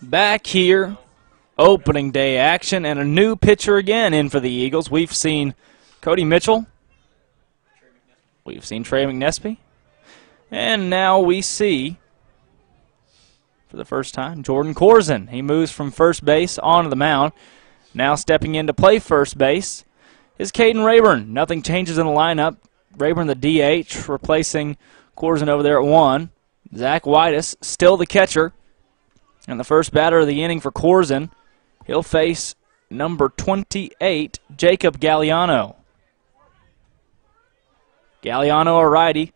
Back here, opening day action, and a new pitcher again in for the Eagles. We've seen Cody Mitchell. We've seen Trey McNespy. And now we see, for the first time, Jordan Corzin. He moves from first base onto the mound. Now stepping in to play first base is Caden Rayburn. Nothing changes in the lineup. Rayburn, the DH, replacing Corzin over there at 1. Zach Whitus, still the catcher. And the first batter of the inning for Corzin, he'll face number 28, Jacob Galliano. Galliano, a righty,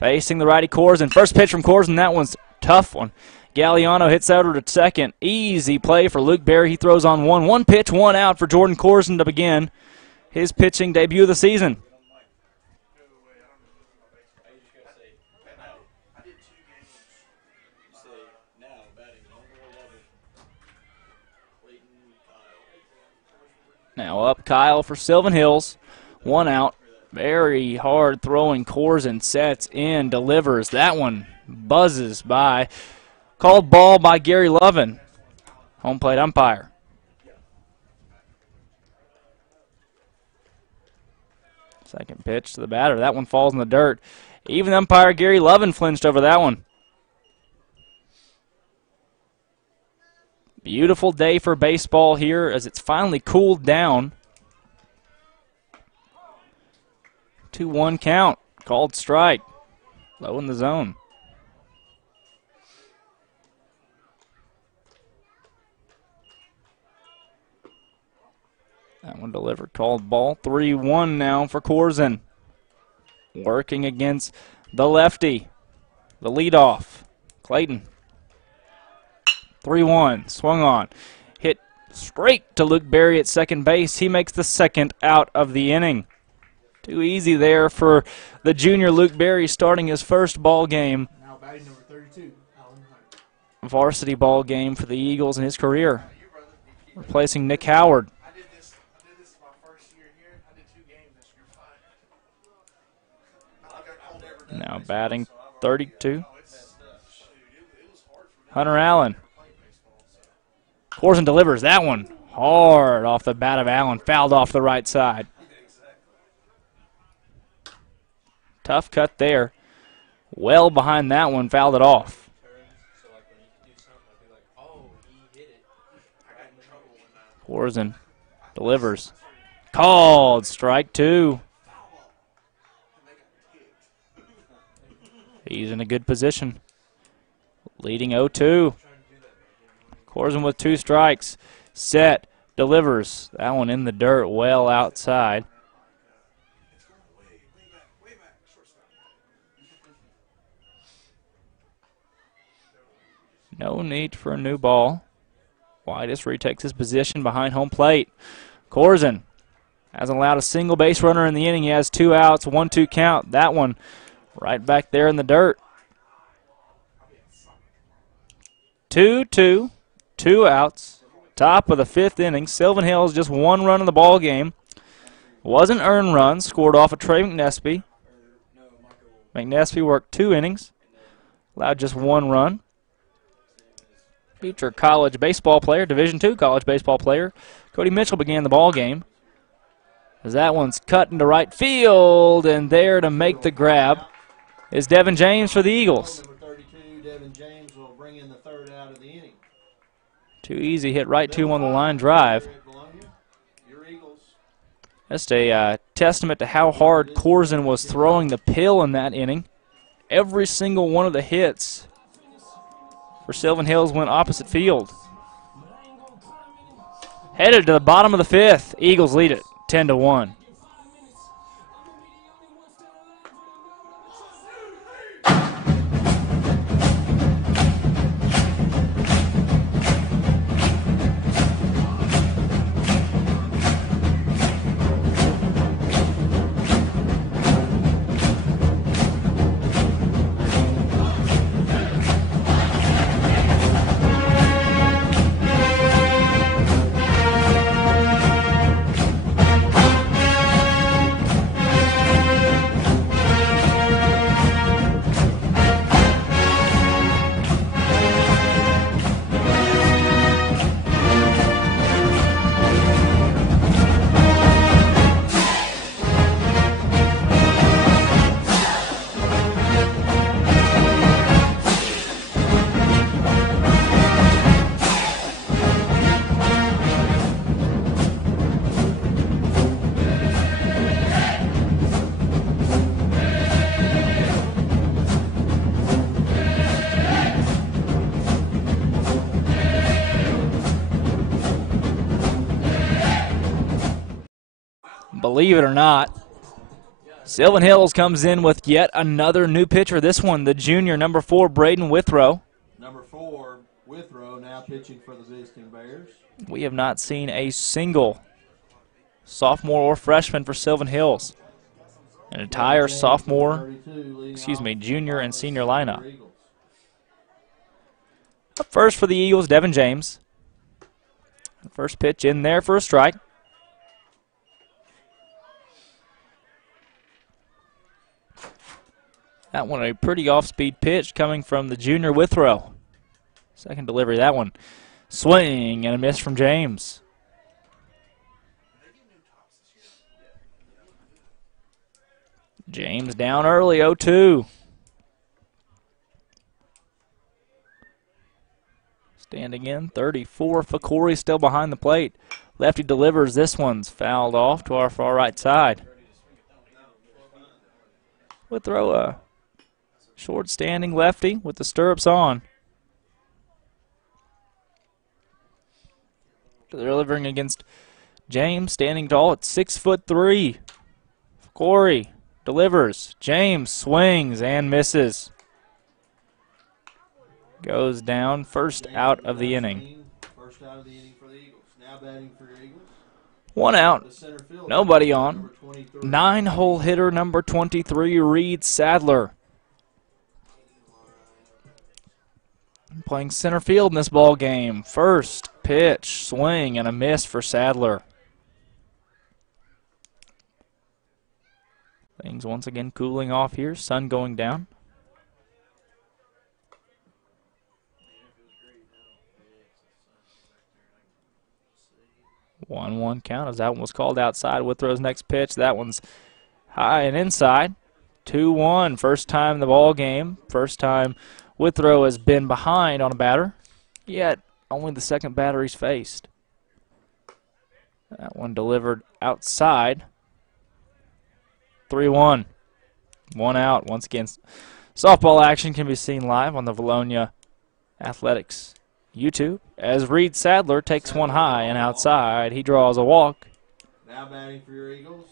facing the righty Corzin. First pitch from Corzin, that one's a tough one. Galliano hits over to second. Easy play for Luke Berry. He throws on 1. 1 pitch, 1 out for Jordan Corzin to begin his pitching debut of the season. Now up Kyle for Sylvan Hills. 1 out. Very hard throwing Corzin sets in, delivers. That one buzzes by. Called ball by Gary Lovin, home plate umpire. Second pitch to the batter. That one falls in the dirt. Even umpire Gary Lovin flinched over that one. Beautiful day for baseball here as it's finally cooled down. 2-1 count. Called strike. Low in the zone. That one delivered. Called ball. 3-1 now for Corzin. Working against the lefty. The leadoff. Clayton. 3-1. Swung on. Hit straight to Luke Berry at second base. He makes the second out of the inning. Too easy there for the junior Luke Berry starting his first ball game. Now batting number 32, Alan Hunt. Varsity ball game for the Eagles in his career. Replacing Nick Howard. I did this my first year here. I did 2 games this year. Now batting 32. Hunter Allen. Corzin delivers that one hard off the bat of Allen. Fouled off the right side. Tough cut there. Well behind that one, fouled it off. Corzin delivers. Called strike 2. He's in a good position. Leading 0-2. Corzin with 2 strikes. Set. Delivers. That one in the dirt, well outside. No need for a new ball. Whitus retakes his position behind home plate. Corzin hasn't allowed a single base runner in the inning. He has 2 outs, 1-2 count. That one right back there in the dirt. 2-2, 2 outs. Top of the 5th inning. Sylvan Hills just 1 run in the ball game. Was an earned run, scored off of Trey McNespy. McNespy worked 2 innings, allowed just 1 run. Future college baseball player, Division II college baseball player, Cody Mitchell began the ball game. As that one's cut into right field, and there to make the grab is Devin James for the Eagles. Number 32, Devin James will bring in the 3rd out of the inning. Too easy, hit right to him on the line drive. Just a testament to how hard Corzin was throwing the pill in that inning. Every single one of the hits for Sylvan Hills went opposite field. Headed to the bottom of the 5th. Eagles lead it 10-1. believe it or not, Sylvan Hills comes in with yet another new pitcher. This one, the junior, number 4, Braden Withrow. Number 4, Withrow, now pitching for the visiting Bears. We have not seen a single sophomore or freshman for Sylvan Hills. An entire sophomore, junior and senior lineup. Up first for the Eagles, Devin James. First pitch in there for a strike. That one a pretty off-speed pitch coming from the junior Withrow. Second delivery, that one. Swing and a miss from James. James down early, 0-2. Standing in, 34 for Corey, still behind the plate. Lefty delivers. This one's fouled off to our far right side. Withrow a short standing lefty with the stirrups on. Delivering against James, standing tall at 6'3". Corey delivers. James swings and misses. Goes down, first out of the inning. First out of the inning for the Eagles. Now batting for your Eagles. One out, nobody on. 9-hole hitter number 23, Reed Sadler. Playing center field in this ball game. First pitch, swing, and a miss for Sadler. Things once again cooling off here. Sun going down. 1-1 count as that one was called outside. Withrow's next pitch. That one's high and inside. 2-1. First time in the ball game. First time Withrow has been behind on a batter. Yet only the second batter he's faced. That one delivered outside. 3-1. One out. Once again, softball action can be seen live on the Vilonia Athletics YouTube as Reed Sadler takes one high and outside. He draws a walk. Now batting for your Eagles.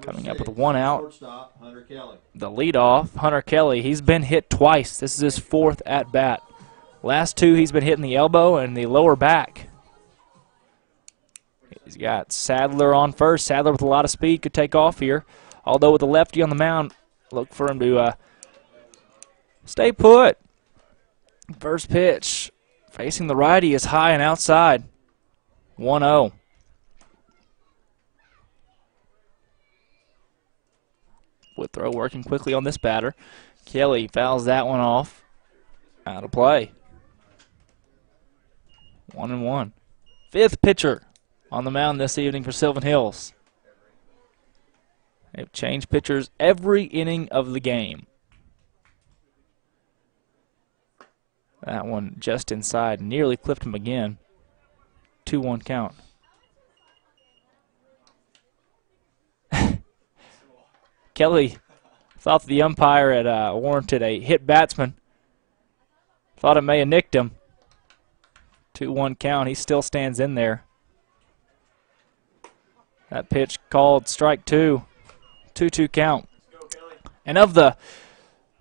Coming up with one out. Shortstop, Hunter Kelly. The leadoff, Hunter Kelly. He's been hit twice. This is his 4th at bat. Last 2 he's been hitting the elbow and the lower back. He's got Sadler on first. Sadler with a lot of speed could take off here. Although with the lefty on the mound, look for him to stay put. First pitch. Facing the righty is high and outside. 1-0. Withrow working quickly on this batter. Kelly fouls that one off. Out of play. 1-1. 5th pitcher on the mound this evening for Sylvan Hills. They've changed pitchers every inning of the game. That one just inside, nearly clipped him again. 2-1 count. Kelly thought the umpire had warranted a hit batsman. Thought it may have nicked him. 2-1 count. He still stands in there. That pitch called strike 2. 2-2 count. And of the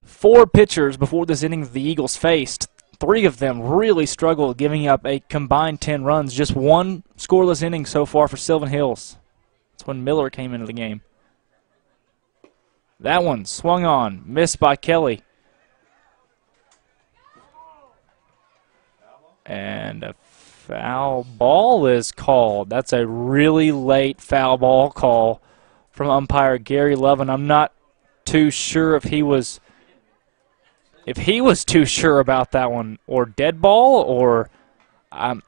4 pitchers before this inning the Eagles faced, 3 of them really struggled, giving up a combined 10 runs. Just 1 scoreless inning so far for Sylvan Hills. That's when Miller came into the game. That one swung on, missed by Kelly. And a foul ball is called. That's a really late foul ball call from umpire Gary Lovin. I'm not too sure if he was too sure about that one, or dead ball, or I'm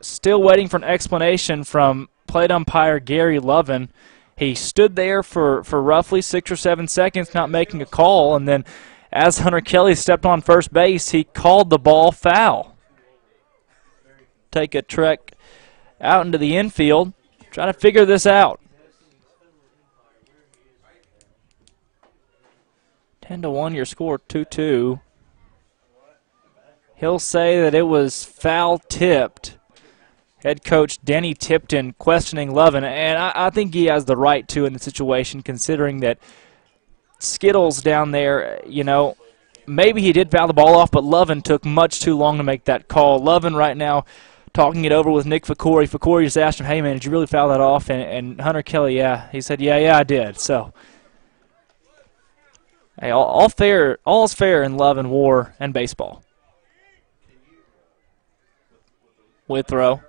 still waiting for an explanation from plate umpire Gary Lovin. He stood there for roughly 6 or 7 seconds not making a call, and then as Hunter Kelly stepped on first base, he called the ball foul. Take a trek out into the infield, trying to figure this out. 10-1, your score 2-2. He'll say that it was foul tipped. Head coach Denny Tipton questioning Lovin, and I think he has the right to in the situation, considering that Skittles down there, you know, maybe he did foul the ball off, but Lovin took much too long to make that call. Lovin right now talking it over with Nick Fakori. Fakori just asked him, hey, man, did you really foul that off? And Hunter Kelly, yeah. He said, yeah, I did. So, hey, all's fair in love and war and baseball. With throw.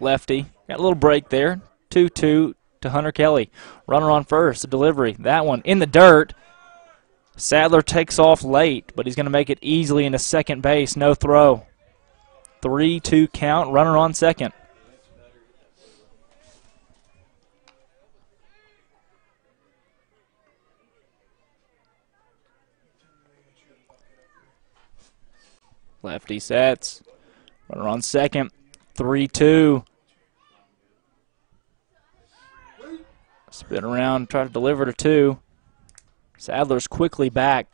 Lefty. Got a little break there. 2-2 to Hunter Kelly. Runner on first. The delivery. That one in the dirt. Sadler takes off late, but he's going to make it easily into second base. No throw. 3-2 count. Runner on second. Lefty sets. Runner on second. 3-2. Spin around, try to deliver to 2. Sadler's quickly back.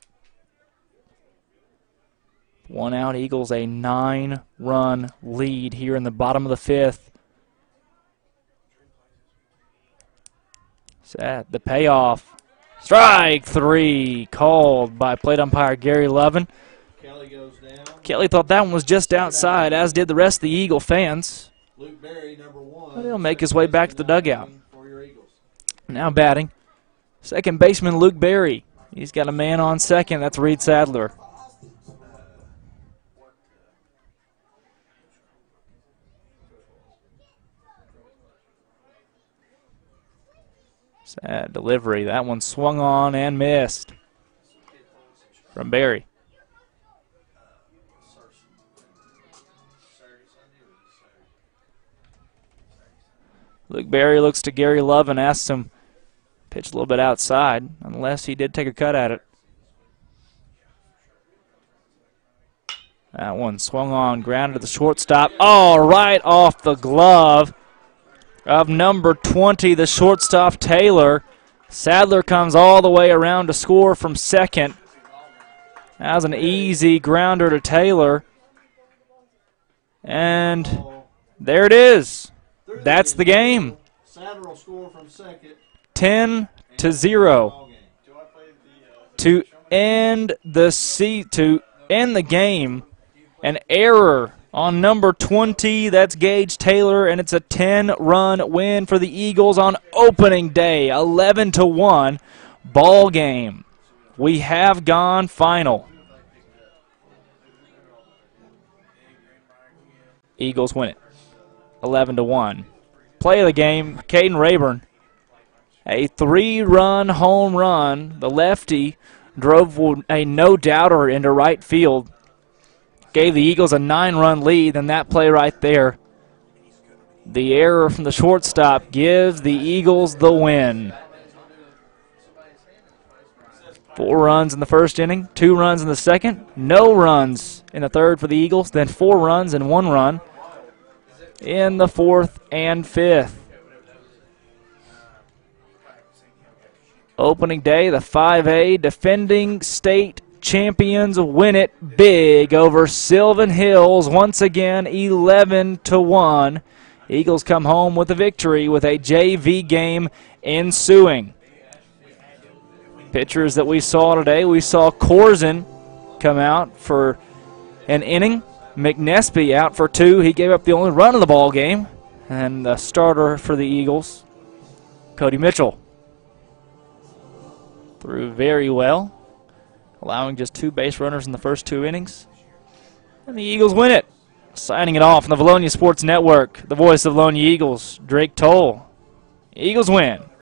1 out, Eagles a 9-run lead here in the bottom of the 5th. Sad, the payoff. Strike 3 called by plate umpire Gary Lovin. Kelly goes down. Kelly thought that one was just outside, as did the rest of the Eagle fans. Luke Berry, number 1. But he'll make his way back to the dugout. Now batting, second baseman Luke Berry. He's got a man on second. That's Reed Sadler. Sad delivery. That one swung on and missed from Berry. Luke Berry looks to Gary Love and asks him, pitch a little bit outside, unless he did take a cut at it. That one swung on, grounded to the shortstop. Oh, right off the glove of number 20, the shortstop Taylor. Sadler comes all the way around to score from second. That was an easy grounder to Taylor. And there it is. That's the game. Sadler will score from second. 10-0 to end the game. An error on number 20. That's Gage Taylor, and it's a 10-run win for the Eagles on opening day. 11-1 ball game. We have gone final. Eagles win it. 11-1. Play of the game, Caden Rayburn. A 3-run home run. The lefty drove a no-doubter into right field. Gave the Eagles a 9-run lead, and that play right there. The error from the shortstop gives the Eagles the win. 4 runs in the first inning, 2 runs in the second, no runs in the third for the Eagles, then 4 runs and 1 run in the 4th and 5th. Opening day, the 5A defending state champions win it big over Sylvan Hills. Once again, 11-1. Eagles come home with a victory with a JV game ensuing. Pitchers that we saw today, we saw Corzin come out for an inning. McNesby out for 2. He gave up the only run of the ball game. And the starter for the Eagles, Cody Mitchell, threw very well, allowing just 2 base runners in the first 2 innings. And the Eagles win it. Signing it off on the Vilonia Sports Network, the voice of Vilonia Eagles, Drake Toll. Eagles win.